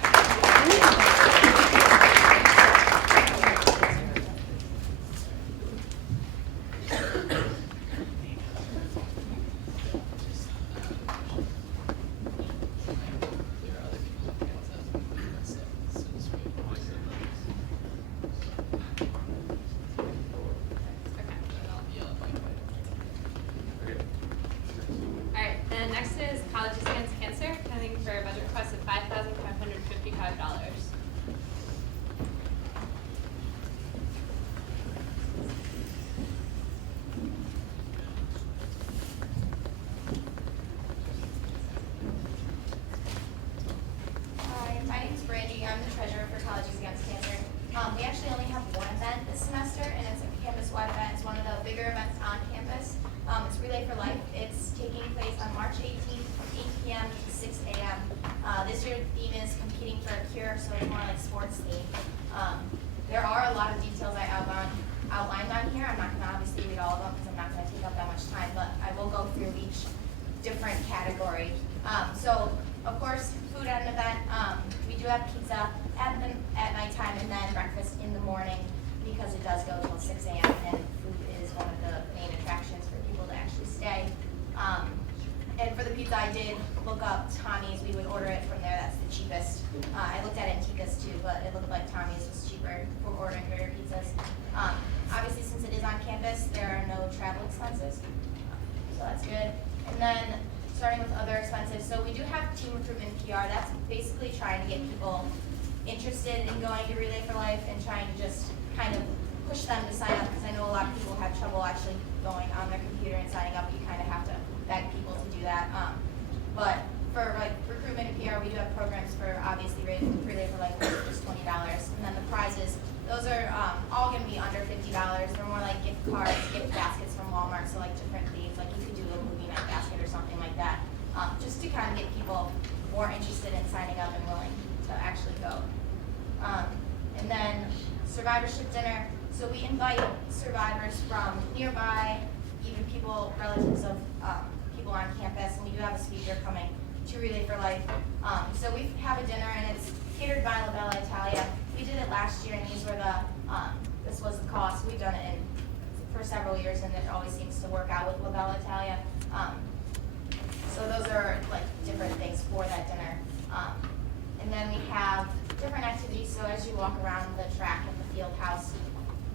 Alright, and next is Colleges Against Cancer, coming for a budget request of $5,555. Hi, my name's Brandy. I'm the treasurer for Colleges Against Cancer. We actually only have one event this semester, and it's a campus-wide event. It's one of the bigger events on campus. It's Relay for Life. It's taking place on March 18th from 8 p.m. to 6 a.m. This year the theme is competing for a cure, so it's more like sports themed. There are a lot of details I outlined on here. I'm not going to obviously read all of them because I'm not going to take up that much time, but I will go through each different category. So, of course, food at an event. We do have pizza at nighttime and then breakfast in the morning because it does go till 6 a.m. and food is one of the main attractions for people to actually stay. And for the pizza, I did look up Tommy's. We would order it from there. That's the cheapest. I looked at Antica's too, but it looked like Tommy's was cheaper for ordering bigger pizzas. Obviously, since it is on campus, there are no travel expenses, so that's good. And then starting with other expenses, so we do have team recruitment PR. That's basically trying to get people interested in going to Relay for Life and trying to just kind of push them to sign up, because I know a lot of people have trouble actually going on their computer and signing up. You kind of have to beg people to do that. But for like recruitment and PR, we do have programs for obviously Relay for Life, which is just $20, and then the prizes, those are all going to be under $50. They're more like gift cards, gift baskets from Walmart, so like different survivorship dinner. So we invite survivors from nearby, even people, relatives of people on campus, and we do have a speaker coming to Relay for Life. So we have a dinner, and it's catered by La Bella Italia. We did it last year, and these were the, this was the cost. We've done it for several years, and it always seems to work out with La Bella Italia. So those are like different things for that dinner. And then we have different activities. So as you walk around the track at the field house,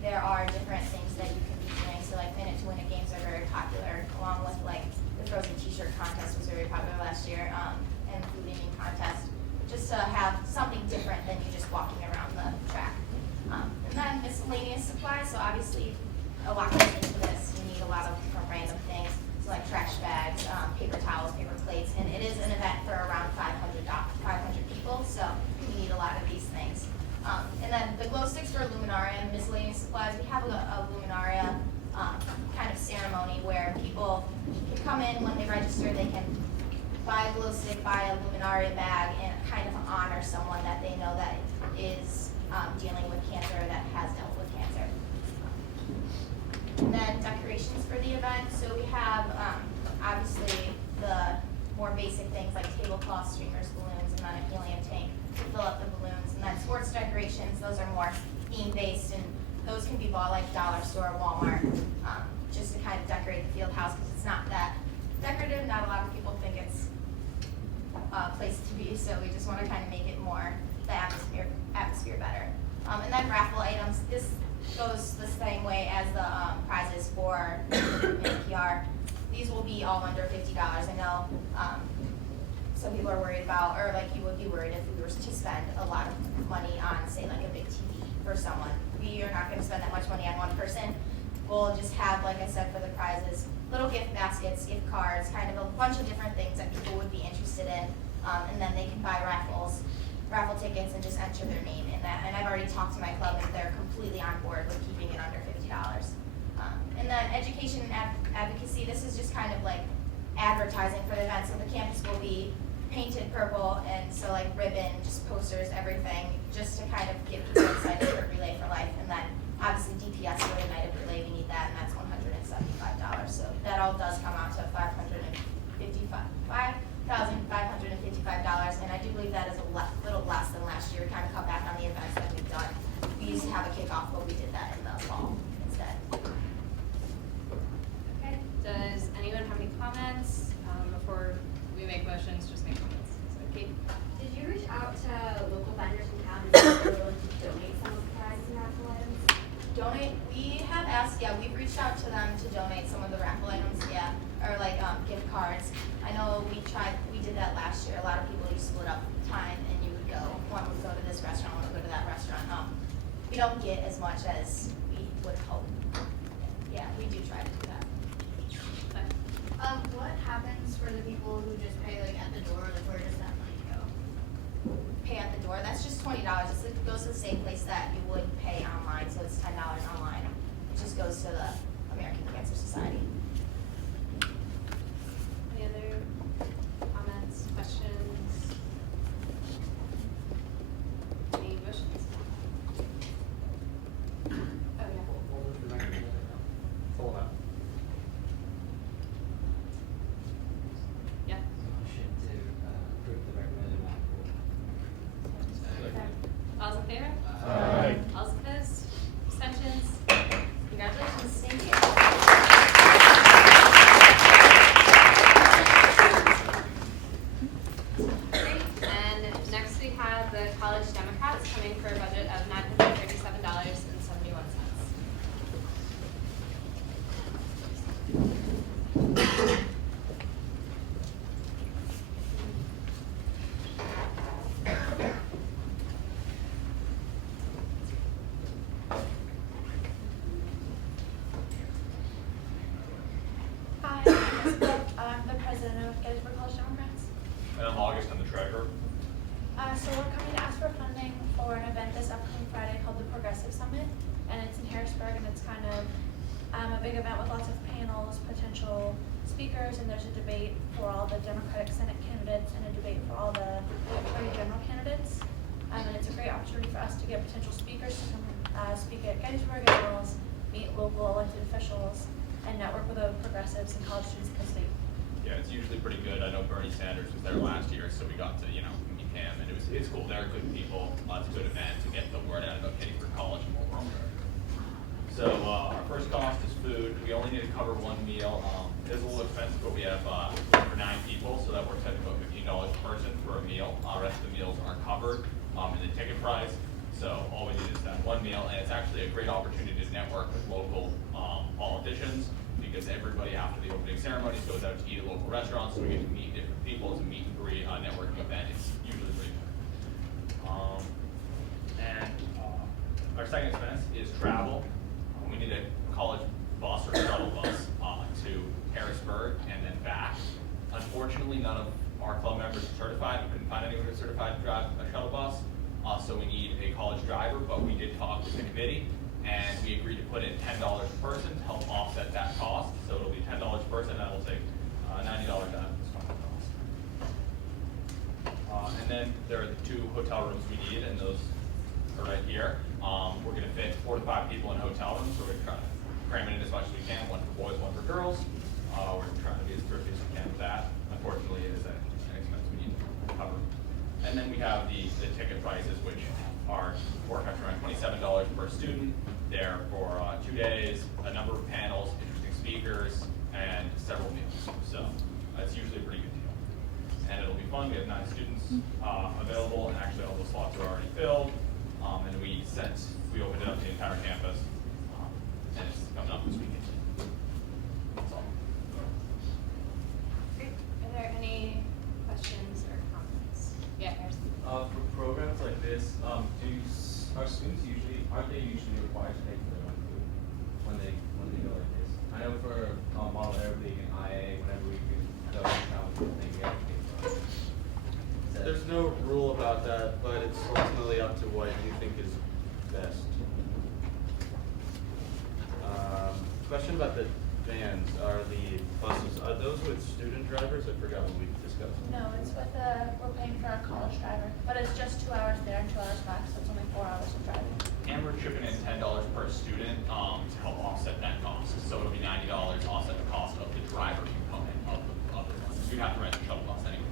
there are different things that you can be doing. So like minute to win it games are very popular, along with like the frozen t-shirt contest was very popular last year, and the food eating contest, just to have something different than you just walking around the track. And then miscellaneous supplies. So obviously a lot goes into this. You need a lot of different random things. So like trash bags, paper towels, paper plates, and it is an event for around 500 people, so we need a lot of these things. And then the glow sticks for Luminaria and miscellaneous supplies. We have a Luminaria kind of ceremony where people can come in when they register. They can buy a glow stick, buy a Luminaria bag, and kind of honor someone that they know that is dealing with cancer or that has dealt with cancer. And then decorations for the event. So we have obviously the more basic things like tablecloths, streamers, balloons, and then a helium tank to fill up the balloons. And then sports decorations, those are more theme-based, and those can be bought like Dollar Store, Walmart, just to kind of decorate the field house because it's not that decorative. Not a lot of people think it's a place to be, so we just want to kind of make it more the atmosphere better. And then raffle items. This goes the same way as the prizes for NPR. These will be all under $50. I know some people are worried about, or like you would be worried if we were to spend a lot of money on, say, like a big TV for someone. We are not going to spend that much money on one person. We'll just have, like I said, for the prizes, little gift baskets, gift cards, kind of a bunch of different things that people would be interested in, and then they can buy raffle tickets and just enter their name in that. And I've already talked to my club, and they're completely on board with keeping it under $50. And then education and advocacy, this is just kind of like advertising for the event. So the campus will be painted purple, and so like ribbon, just posters, everything, just to kind of get people excited for Relay for Life. And then obviously DPS for the night of Relay, we need that, and that's $175. So that all does come out to $555. And I do believe that is a little less than last year. We kind of cut back on the events that we've done. We used to have a kickoff, but we did that in the fall instead. Okay, does anyone have any comments? Before we make motions, just make comments. So, Kate? Did you reach out to local vendors in town and see if they're willing to donate some of the prizes and raffle items? Donate, we have asked, yeah, we've reached out to them to donate some of the raffle items, yeah, or like gift cards. I know we did that last year. A lot of people, you split up time and you would go, one would go to this restaurant, one would go to that restaurant. We don't get as much as we would hope. Yeah, we do try to do that. What happens for the people who just pay like at the door? Like where does that money go? Pay at the door, that's just $20. It goes to the same place that you would pay online, so it's $10 online. It just goes to the American Cancer Society. Any other comments, questions? Any motions? Oh, yeah. Full amount. Yeah. Motion to approve the recommended amount. All's in favor? Aye. All's opposed? Abstentions? Congratulations. Thank you. Great. And next we have the College Democrats coming for a budget of $937.71. Hi, I'm the president of Gettysburg College Democrats. And I'm August, I'm the treasurer. So we're coming to ask for funding for an event this upcoming Friday called the Progressive Summit, and it's in Harrisburg, and it's kind of a big event with lots of panels, potential speakers, and there's a debate for all the Democratic Senate candidates and a debate for all the Attorney General candidates. And it's a great opportunity for us to get potential speakers to come speak at Gettysburg as well as meet local elected officials and network with other progressives and college students in the state. Yeah, it's usually pretty good. I know Bernie Sanders was there last year, so we got to, you know, meet him, and it's cool. They're good people. It's a good event to get the word out about Gettysburg College and what we're all doing. So our first cost is food. We only need to cover one meal. It's a little expensive, but we have for 9 people, so that works out to about $15 per person for a meal. The rest of the meals are covered in the ticket price. So all we need is that one meal, and it's actually a great opportunity to network with local politicians, because everybody after the opening ceremonies goes out to eat at local restaurants, so we get to meet different people. It's a meet and greet networking event. It's usually pretty good. Our second expense is travel. We need a college bus or shuttle bus to Harrisburg and then back. Unfortunately, none of our club members are certified. We couldn't find anyone who's certified to drive a shuttle bus, so we need a college driver, but we did talk with the committee, and we agreed to put in $10 a person to help offset that cost. So it'll be $10 a person, and we'll take $90 out of this final cost. And then there are the 2 hotel rooms we need, and those are right here. We're going to fit 4 to 5 people in hotel rooms, so we're going to try to cram it in as much as we can, 1 for boys, 1 for girls. We're trying to be as thrifty as we can with that. Unfortunately, it is an expense we need to cover. And then we have the ticket prices, which are work out to around $27 per student. They're for 2 days, a number of panels, interesting speakers, and several meals. So that's usually a pretty good deal. And it'll be fun. We have 9 students available, and actually all the slots are already filled. And we opened it up to the entire campus, and it's coming up this weekend. That's all. Great. Are there any questions or comments? Yeah, Harrison. For programs like this, are students aren't they usually required to pay for their own food when they go like this? I know for Model Arab League and IA, whenever we go to travel, they get paid for. There's no rule about that, but it's ultimately up to what you think is best. Question about the vans. Are the buses, are those with student drivers? I forgot what we discussed. No, it's with we're paying for a college driver, but it's just 2 hours there and 2 hours back, so it's only 4 hours of driving. And we're chipping in $10 per student to help offset that cost. So it'll be $90 offset the cost of the driver component of the bus. You'd have to rent a shuttle bus anyway.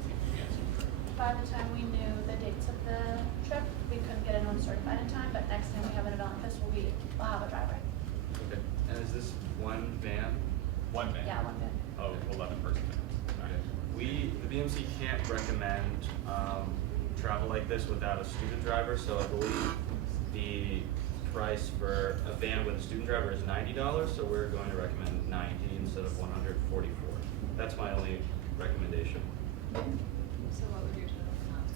By the time we knew the dates of the trip, we couldn't get anyone certified in time, but next time we have an event like this, we'll have a driver. Okay. And is this one van? One van. Yeah, one van. Oh, 11 person van. The BMC can't recommend travel like this without a student driver, so I believe the price for a van with a student driver is $90, so we're going to recommend 90 instead of 144. That's my only recommendation. So what would your total come out to?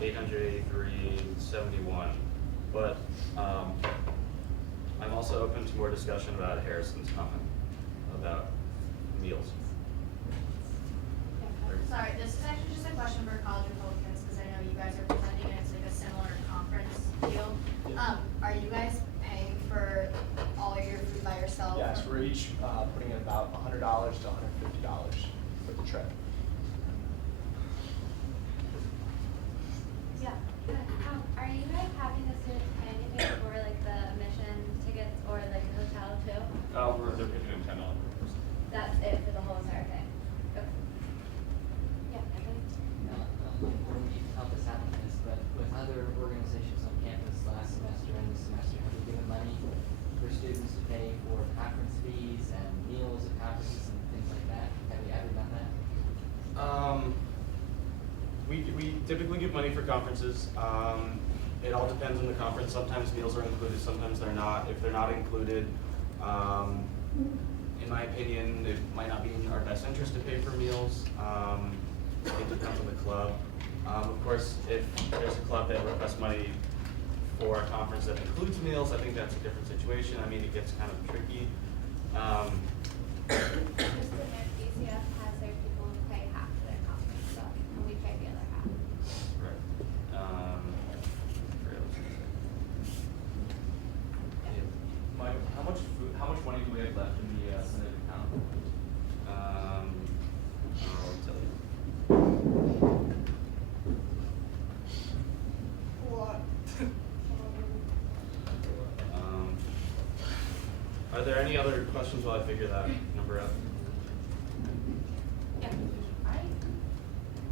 $883.71, but I'm also open to more discussion about Harrison's comment about meals. Sorry, this is actually just a question for college Republicans, because I know you guys are presenting and it's like a similar conference deal. Are you guys paying for all of your food by yourself? Yes, we're each putting in about $100 to $150 for the trip. Yeah. Are you guys having the students pay anything for like the admission tickets or like the hotel too? They're pitching in $10 per person. That's it for the whole entire thing? Okay. Yeah, Anthony? Wouldn't be to help us out with this, but with other organizations on campus last semester and this semester, have we given money for students to pay for conference fees and meals at conferences and things like that? Have we ever done that? We typically give money for conferences. It all depends on the conference. Sometimes meals are included, sometimes they're not. If they're not included, in my opinion, it might not be in our best interest to pay for meals. It depends on the club. Of course, if there's a club that requests money for a conference that includes meals, I think that's a different situation. I mean, it gets kind of tricky. Just to admit, BCF has their people who pay half of their conference stuff, and we pay the other half. Right. Mike, how much money do we have left in the Senate account? Are there any other questions while I figure that number out? Yeah, I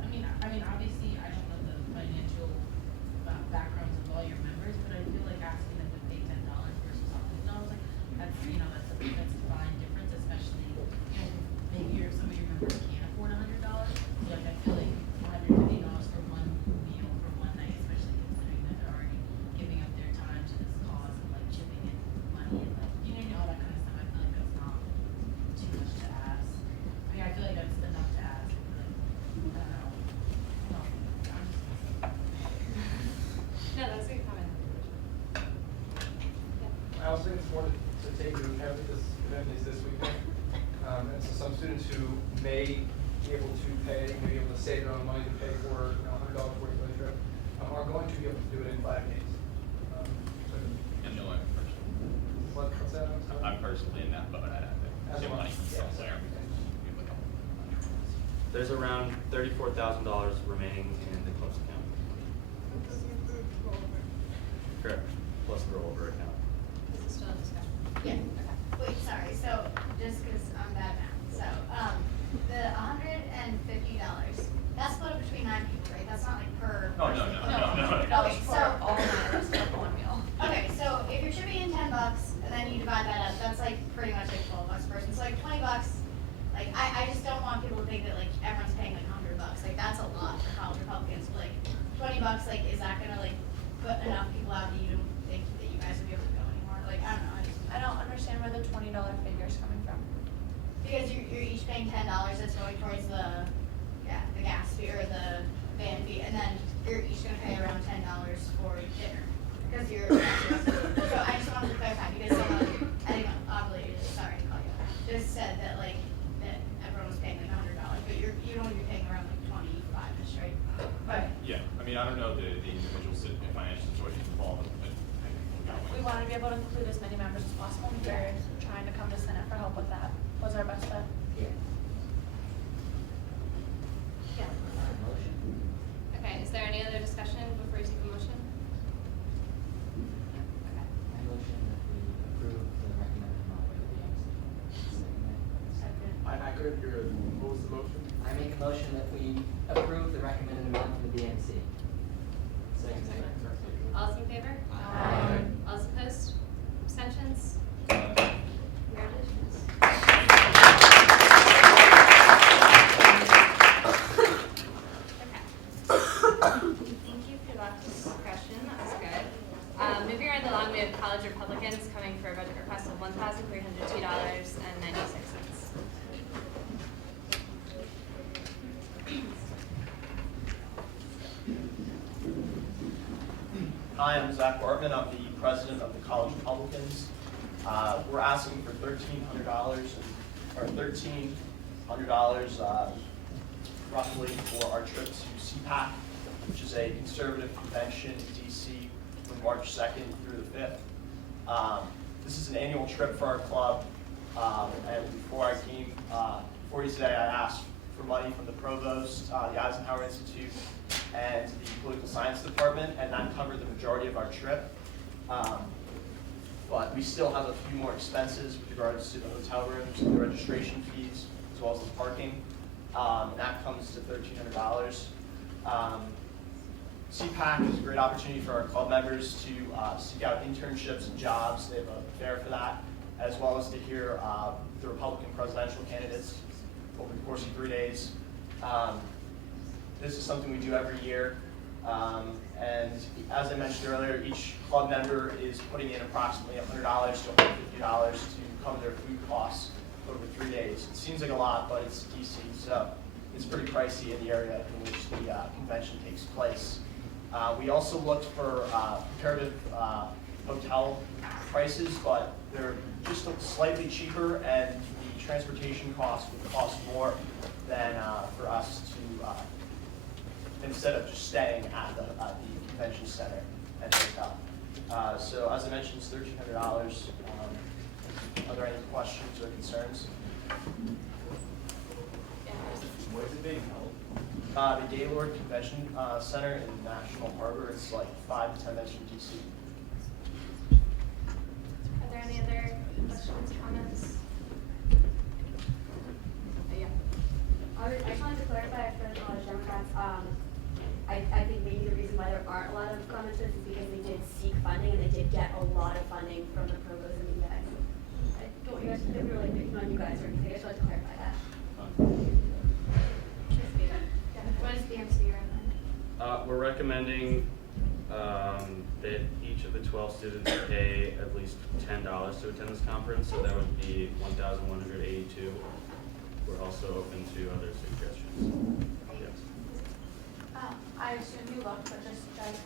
mean, obviously, I don't know the financial backgrounds of all your members, but I feel like asking them to pay $10 versus $100, like, that's, that's a fine difference, especially, maybe some of your members can't afford $100. So like, I feel like $150 for one meal for one night, especially considering that they're already giving up their time to this cause and like chipping in money and like, all that kind of stuff. I feel like that's not too much to ask. I mean, I feel like that's enough to ask. But, I don't know. No, I'm No, that's a good comment. I also think it's important to take into account that this event is this weekend. And so some students who may be able to pay, may be able to save their own money to pay for $100 worth of a trip, are going to be able to do it in 5 days. And no, I'm personally. What's that? I'm personally in that boat. I'd have to give money somewhere. There's around $34,000 remaining in the club's account. Correct, plus the rollover account. This is still a discussion. Yeah, wait, sorry, so, just because I'm bad at math, so, the $150, that's split between 9 people, right? That's not like per. No. Okay, so. All nights for one meal. Okay, so if you're chipping in $10 and then you divide that up, that's like pretty much like $12 a person, so like $20, like, I just don't want people to think that like everyone's paying like $100, like, that's a lot for college Republicans, but like, $20, like, is that gonna like put enough people out that you don't think that you guys would be able to go anymore? Like, I don't know, I don't understand where the $20 figure is coming from. because you're each paying $10 that's going towards the gas fee or the van fee, and then you're each gonna pay around $10 for dinner, because you're, so I just wanted to clarify, because someone, I think, sorry to call you, just said that like, that everyone was paying like $100, but you're only be paying around like 25-ish, right? But Yeah, I mean, I don't know the individual financial situations involved, but We want to be able to include as many members as possible. We're trying to come to Senate for help with that. Was our best bet. Yeah. Yeah. Motion? Okay, is there any other discussion before you take a motion? Okay. I motion that we approve the recommended amount by the BMC. Second. I couldn't hear it. What was the motion? I make a motion that we approve the recommended amount from the BMC. Second. All those in favor? Aye. All those opposed? Abstentions? Congratulations. Thank you for that discussion, that was good. Moving right along, we have College Republicans coming for a budget request of $1,302.96. Hi, I'm Zach Bartman. I'm the president of the College Republicans. We're asking for $1,300 roughly for our trip to CPAC, which is a conservative convention in DC from March 2nd through the 5th. This is an annual trip for our club, and before you today, I asked for money from the provost, the Eisenhower Institute, and the political science department, and that covered the majority of our trip. But we still have a few more expenses with regards to the hotel rooms, the registration fees, as well as the parking. That comes to $1,300. CPAC is a great opportunity for our club members to seek out internships and jobs. They have a fair for that, as well as to hear the Republican presidential candidates over the course of 3 days. This is something we do every year. And as I mentioned earlier, each club member is putting in approximately $100 to $150 to cover their food costs over 3 days. It seems like a lot, but it's DC, so it's pretty pricey in the area in which the convention takes place. We also looked for comparative hotel prices, but they're just slightly cheaper, and the transportation costs would cost more than for us to, instead of just staying at the convention center and hotel. So as I mentioned, it's $1,300. Are there any questions or concerns? Where is it being held? The Gaylord Convention Center in National Harbor. It's like 5 to 10 minutes from DC. Are there any other questions, why there aren't a lot of comments is because they did seek funding and they did get a lot of funding from the provost and you guys. I don't want you guys to think we're like picking on you guys or anything, I just wanted to clarify that. What is BMC recommending? We're recommending that each of the 12 students pay at least $10 to attend this conference, so that would be $1,182. We're also open to other suggestions. Yes. I assume you looked, but just like,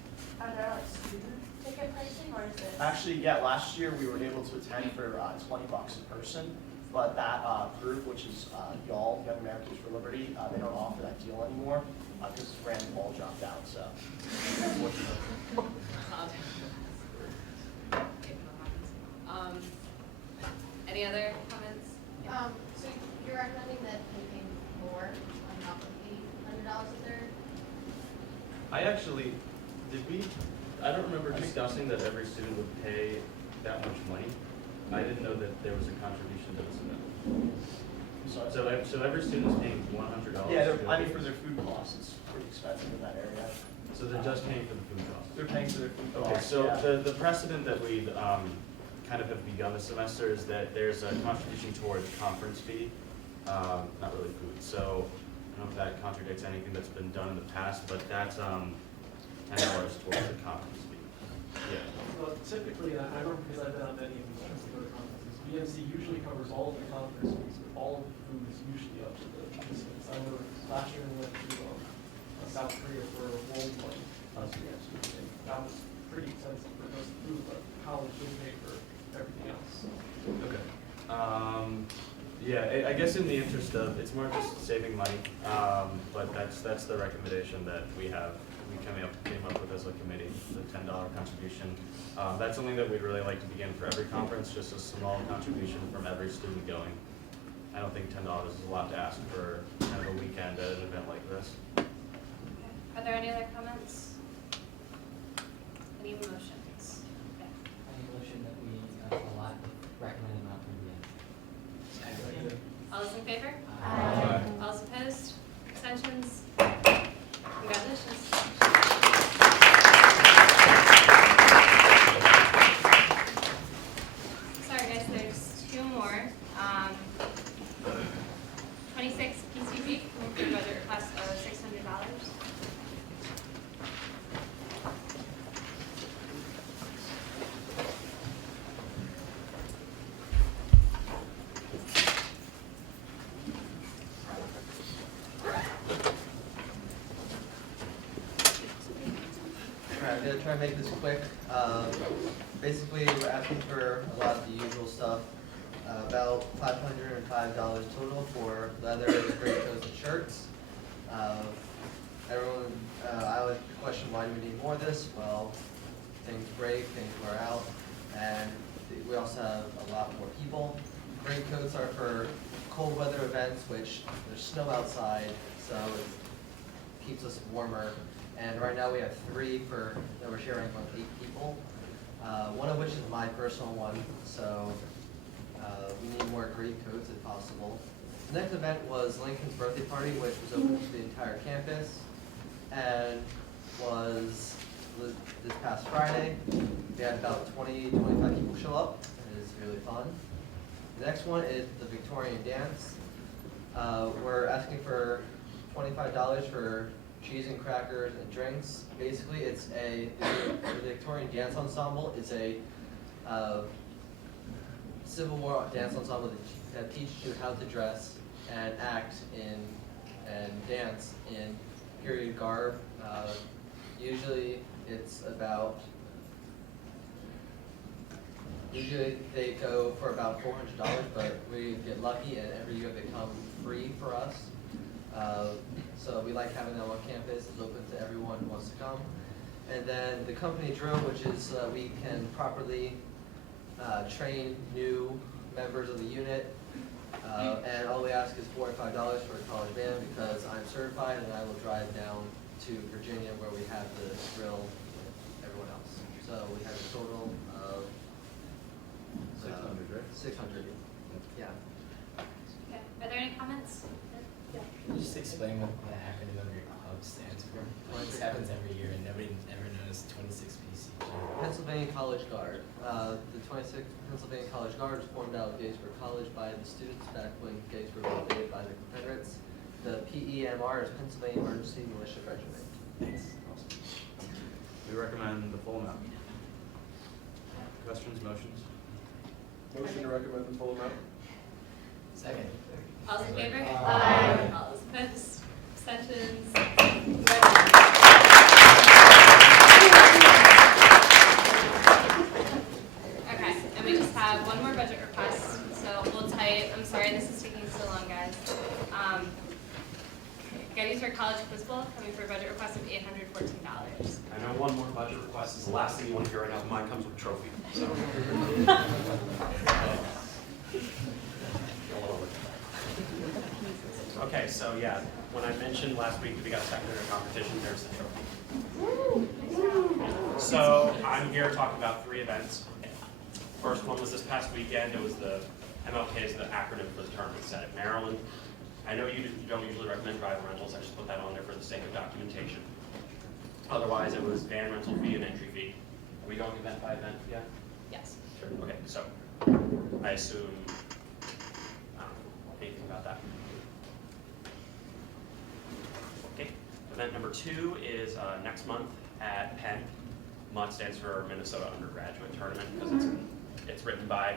are there like student ticket pricing or is it? Actually, yeah, last year we were able to attend for $20 a person, but that group, which is y'all, Young Americans for Liberty, they don't offer that deal anymore because Rand Paul dropped out, so. Any other comments? So you're recommending that they pay more on top of $800 a third? I don't remember discussing that every student would pay that much money. I didn't know that there was a contribution to this event. So every student is paying $100? Yeah, I mean, for their food costs, it's pretty expensive in that area. So they're just paying for the food costs? They're paying for their food Okay, costs, so yeah. the precedent that we kind of have begun this semester is that there's a contribution towards conference fee, not really food. So I don't know if that contradicts anything that's been done in the past, but that's $10 towards the conference fee. Yeah. Well, typically, I remember because I've been on many of these particular conferences, BMC usually covers all of the conference fees, but all of the food is usually up to the participants. I remember last year we went to South Korea for a World One, and that was pretty expensive for most food, but college didn't pay for everything else. Okay. Yeah, I guess in the interest of, it's more just saving money, but that's the recommendation that we came up with as a committee, the $10 contribution. That's something that we'd really like to begin for every conference, just a small contribution from every student going. I don't think $10 is a lot to ask for kind of a weekend at an event like this. Are there any other comments? Any motions? Okay. I motion that we allot the recommended amount from the end. All those in favor? Aye. All those opposed? Abstentions? Congratulations. Sorry guys, there's two more. 26 PCG, budget request of $600. Alright, I'm gonna try and make this quick. Basically, we're asking for a lot of the usual stuff. About $505 total for leather, greatcoats, and shirts. Everyone, I would question why do we need more of this? Well, things break, things wear out, and we also have a lot more people. Greatcoats are for cold weather events, which there's snow outside, so it keeps us warmer. And right now we have 3 that we're sharing among 8 people. One of which is my personal one, so we need more greatcoats if possible. The next event was Lincoln's birthday party, which was open to the entire campus, and was this past Friday. We had about 20-25 people show up, and it was really fun. The next one is the Victorian dance. We're asking for $25 for cheese and crackers and drinks. Basically, the Victorian Dance Ensemble is a Civil War dance ensemble that teaches you how to dress and act and dance in period garb. Usually they go for about $400, but we get lucky and every year they come free for us. So we like having them on campus. It's open to everyone who wants to come. And then the company drill, which is we can properly train new members of the unit. And all we ask is $4 or $5 for a college band because I'm certified and I will drive down to Virginia where we have the drill with everyone else. So we have a total of 600, right? 600, yeah. Okay. Are there any comments? Can you just explain what the acronym of your club stands for? This happens every year and nobody ever noticed 26 PC. Pennsylvania College Guard. The 26th Pennsylvania College Guard was formed out of Gettysburg College by the students back when Gettysburg was invaded by the Confederates. The PEMR is Pennsylvania Emergency Militia Regiment. Thanks. We recommend the full amount. Questions, motions? Motion to recommend the full amount? Second. All those in favor? Aye. All those opposed? Abstentions? Okay, and we just have one more budget request, so we'll type, I'm sorry this is taking so long, guys. Gettysburg College Principal coming for a budget request of $814. I know one more budget request is the last thing you want to hear right now. Mine comes with a trophy. So. Okay, so yeah, when I mentioned last week that we got a second in competition, there's the trophy. So I'm here to talk about 3 events. First one was this past weekend. It was the MLK is the acronym for the tournament set at Maryland. I know you don't usually recommend driver rentals. I just put that on there for the sake of documentation. Otherwise, it was van rental fee and entry fee. Are we going event by event? Yeah? Yes. Sure. Okay, so I assume anything about that. Okay, event number 2 is next month at Penn. MUT stands for Minnesota Undergraduate Tournament because it's written by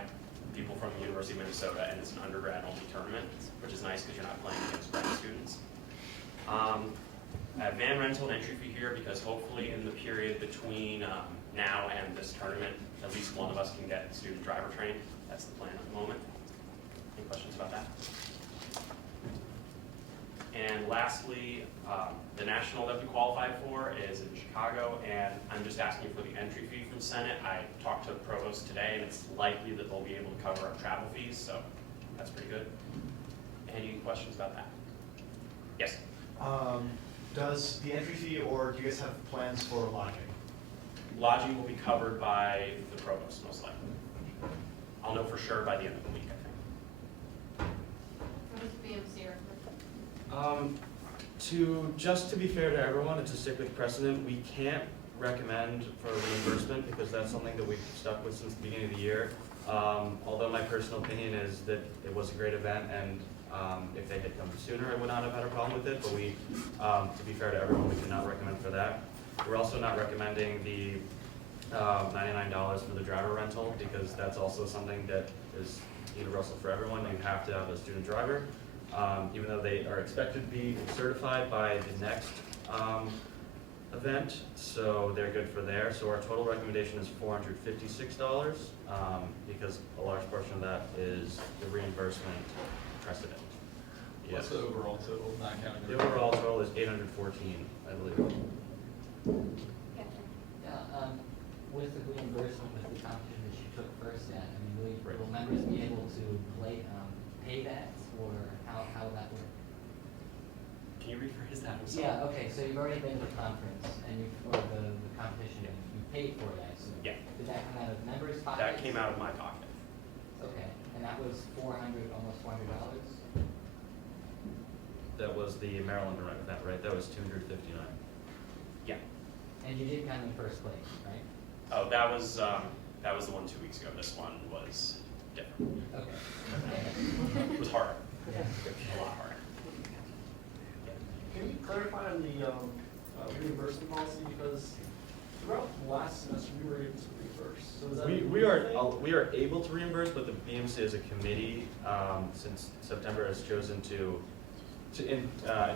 people from the University of Minnesota and it's an undergrad only tournament, which is nice because you're not playing against grad students. I have van rental and entry fee here because hopefully in the period between now and this tournament, at least one of us can get student driver training. That's the plan at the moment. Any questions about that? And lastly, the national that we qualified for is in Chicago, and I'm just asking for the entry fee from Senate. I talked to the provost today, and it's likely that they'll be able to cover our travel fees, so that's pretty good. Any questions about that? Yes? Does the entry fee, or do you guys have plans for lodging? Lodging will be covered by the provost, most likely. I'll know for sure by the end of the week, I think. What does BMC recommend? Just to be fair to everyone, it's a cyclic precedent. We can't recommend for reimbursement because that's something that we've stuck with since the beginning of the year. Although my personal opinion is that it was a great event, and if they had come sooner, I would not have had a problem with it. But we, to be fair to everyone, we cannot recommend for that. We're also not recommending the $99 for the driver rental because that's also something that is universal for everyone. You have to have a student driver. Even though they are expected to be certified by the next event, so they're good for there. So our total recommendation is $456 because a large portion of that is the reimbursement precedent. What's the overall total, not counting The overall total is $814, I believe. Yeah, with the reimbursement, with the competition that you took first at, I mean, will members be able to pay that, or how would that work? Can you rephrase that? I'm sorry. Yeah, okay, so you've already been to the conference, and or the competition, you paid for it, I assume. Yeah. Did that come out of members' pockets? That came out of my pocket. Okay, and that was almost $400? That was the Maryland event, right? That was $259. Yeah. And you did come in first place, right? Oh, that was the one 2 weeks ago. This one was different. Okay. It was harder. Yeah. A lot harder. Can you clarify on the reimbursement policy, because throughout the last semester we were able to reimburse. So is that We are able to reimburse, but the BMC as a committee since September has chosen to in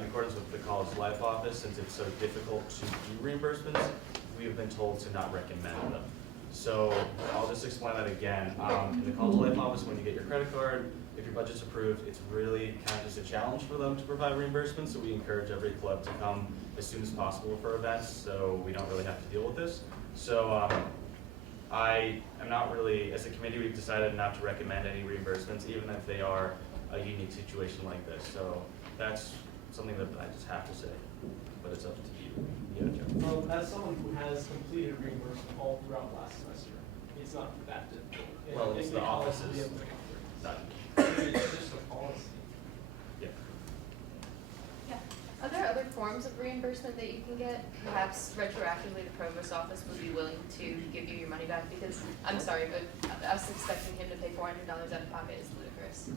accordance with the college life office, since it's so difficult to do reimbursements, we have been told to not recommend them. So I'll just explain that again. In the college life office, when you get your credit card, if your budget's approved, it's really kind of just a challenge for them to provide reimbursement. So we encourage every club to come as soon as possible for events, so we don't really have to deal with this. So I am not really, as a committee, we've decided not to recommend any reimbursements, even if they are a unique situation like this. So that's something that I just have to say, but it's up to you. Yeah, Joe. As someone who has completed reimbursement all throughout last semester, it's not that difficult. Well, it's the offices. It's just a policy. Yeah. Yeah. Are there other other forms of reimbursement that you can get? Perhaps retroactively the provost office would be willing to give you your money back, because, I'm sorry, but us expecting him to pay $400 out of pocket is ludicrous.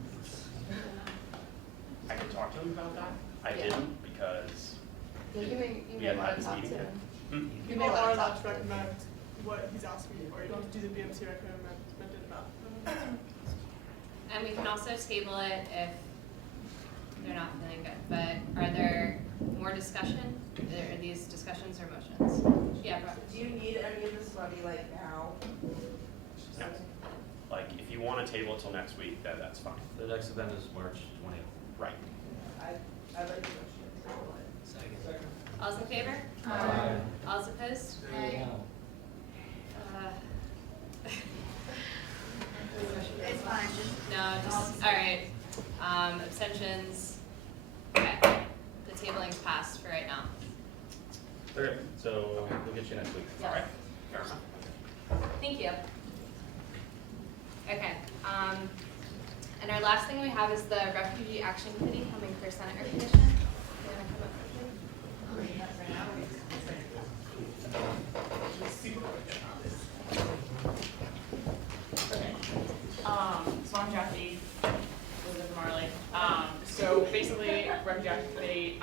I could talk to him about that. I Yeah. didn't because Yeah, you may we hadn't want had to this talk to meeting yet. him. Hmm? You may all wanna are allowed talk to recommend what he's asking you for. You don't have to do the BMC recommended amount. And we can also table it if they're not feeling good, but are there more discussion? Are these discussions or motions? Yeah, Brooke. Do you need any of this money like now? No. Like, if you want to table it till next week, that's fine. The next event is March 20th. Right. I'd like to motion to table it. Second. All's in favor? Aye. All's opposed? It's fine, just. No, just, all right. Abstentions? Okay. The tabling's passed for right now. Okay, so we'll get you next week. Yeah. All right. Fair enough. Thank you. Okay, and our last thing we have is the Refugee Action Committee coming for Senate recognition. You wanna come up with me? Okay. So I'm Jackie, Elizabeth Marley. So basically, Refugee Action Committee,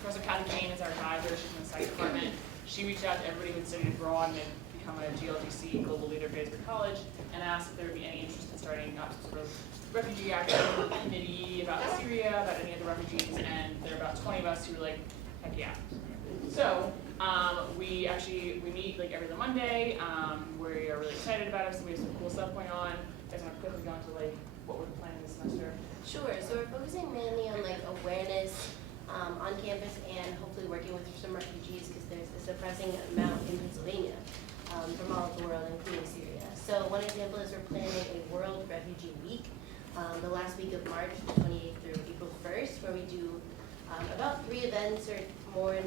Professor Kathy Kane is our advisor, she's in the psych department. She reached out to everybody who'd studied abroad and had become a GLGC Global Leader at Batesburg College and asked if there would be any interest in starting up some sort of refugee action committee about Syria, about any of the refugees, and there are about 20 of us who were like, heck yeah. So, we meet like every other Monday, we are really excited about it, so we have some cool stuff going on. You guys want to quickly go into like what we're planning this semester? Sure, so we're focusing mainly on like awareness on campus and hopefully working with some refugees because there's a suppressing amount in Pennsylvania from all over the world, including Syria. So one example is we're planning a World Refugee Week, the last week of March, 28th through April 1st, where we do about 3 events or more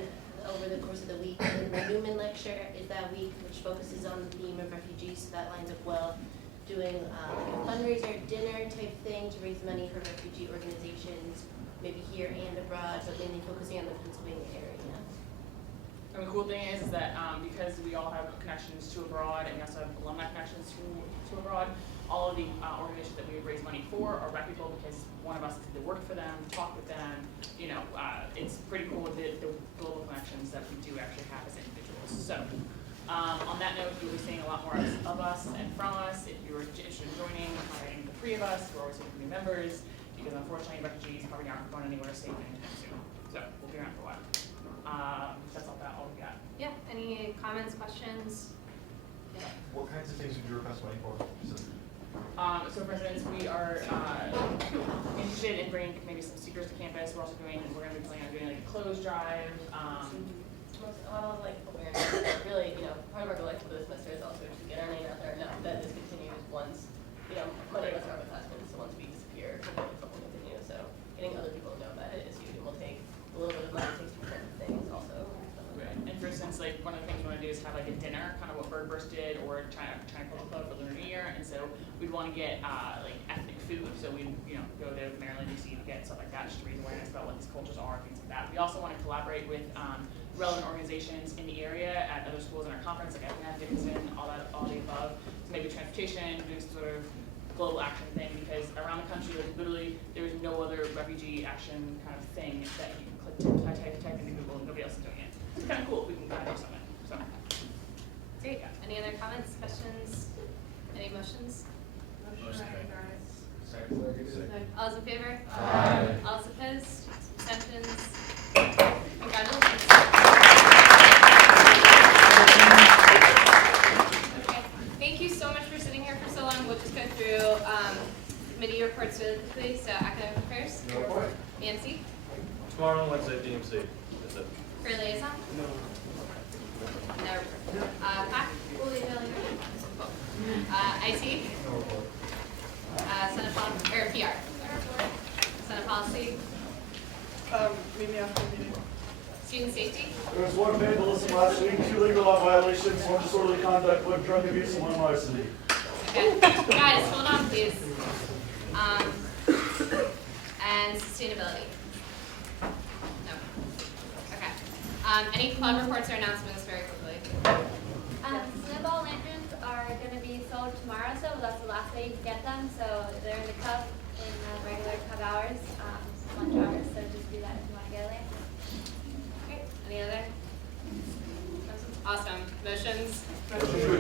over the course of the week. And the Newman Lecture is that week, which focuses on the theme of refugees, so that lines up well. Doing a fundraiser dinner type thing to raise money for refugee organizations, maybe here and abroad, but mainly focusing on the Pennsylvania area. And the cool thing is that because we all have connections to abroad and we also have alumni connections to abroad, all of the organizations that we would raise money for are reputable because one of us did the work for them, talked with them. You know, it's pretty cool the global connections that we do actually have as individuals. So on that note, you'll be seeing a lot more of us and from us. If you were interested in joining, hiring the 3 of us, we're always looking for new members because unfortunately refugees probably aren't going anywhere safe anytime soon. So we'll be around for a while. That's all we got. Yeah, any comments, questions? Yeah. What kinds of things would you request money for? So for instance, we are interested in bringing maybe some speakers to campus. We're going to be planning on doing like a clothes drive. Like awareness, really, part of our goal for this semester is also to get our name out there enough that this continues once, money goes around the classroom, so once we disappear, something will continue. So getting other people to know about it is huge, and we'll take a little bit of money, take some different things also. And for instance, like one of the things we want to do is have like a dinner, kind of what Birdburst did, or China Cultural Club for Lunar New Year. And so we'd want to get like ethnic food. So we'd go to Maryland, DC to get stuff like that, just to raise awareness about what these cultures are, things like that. We also want to collaborate with relevant organizations in the area at other schools in our conference, like Effingham, Dickinson, all the above. So maybe transportation, doing some sort of global action thing, because around the country, like literally, there is no other refugee action kind of thing that you can type into Google and nobody else is doing it. It's kind of cool if we can kind of do something. So, Great. Any other comments, questions, any motions? Motion recognized. All's in favor? Aye. All's opposed? Abstentions? Congratulations. Okay. Thank you so much for sitting here for so long. We'll just go through committee reports really quickly. So academic affairs. No report. EMC. Tomorrow and Wednesday, DMC. That's it. For liaison. No. No report. PAC. IT. No report. Senate policy, or PR. Senate policy. Meet me after the meeting. Student safety. There was one vandalism last week, 2 legal law violations, 1 disorderly conduct, 1 drug abuse, and 1 larceny. Okay. Guys, hold on, please. And sustainability. No. Any club reports or announcements very quickly? Snowball lanterns are gonna be sold tomorrow, so that's the last day you can get them, so they're in the cup in regular cup hours, lunch hours, so just do that if you wanna get a lantern. Great. Any other? Awesome. Motions? Motion to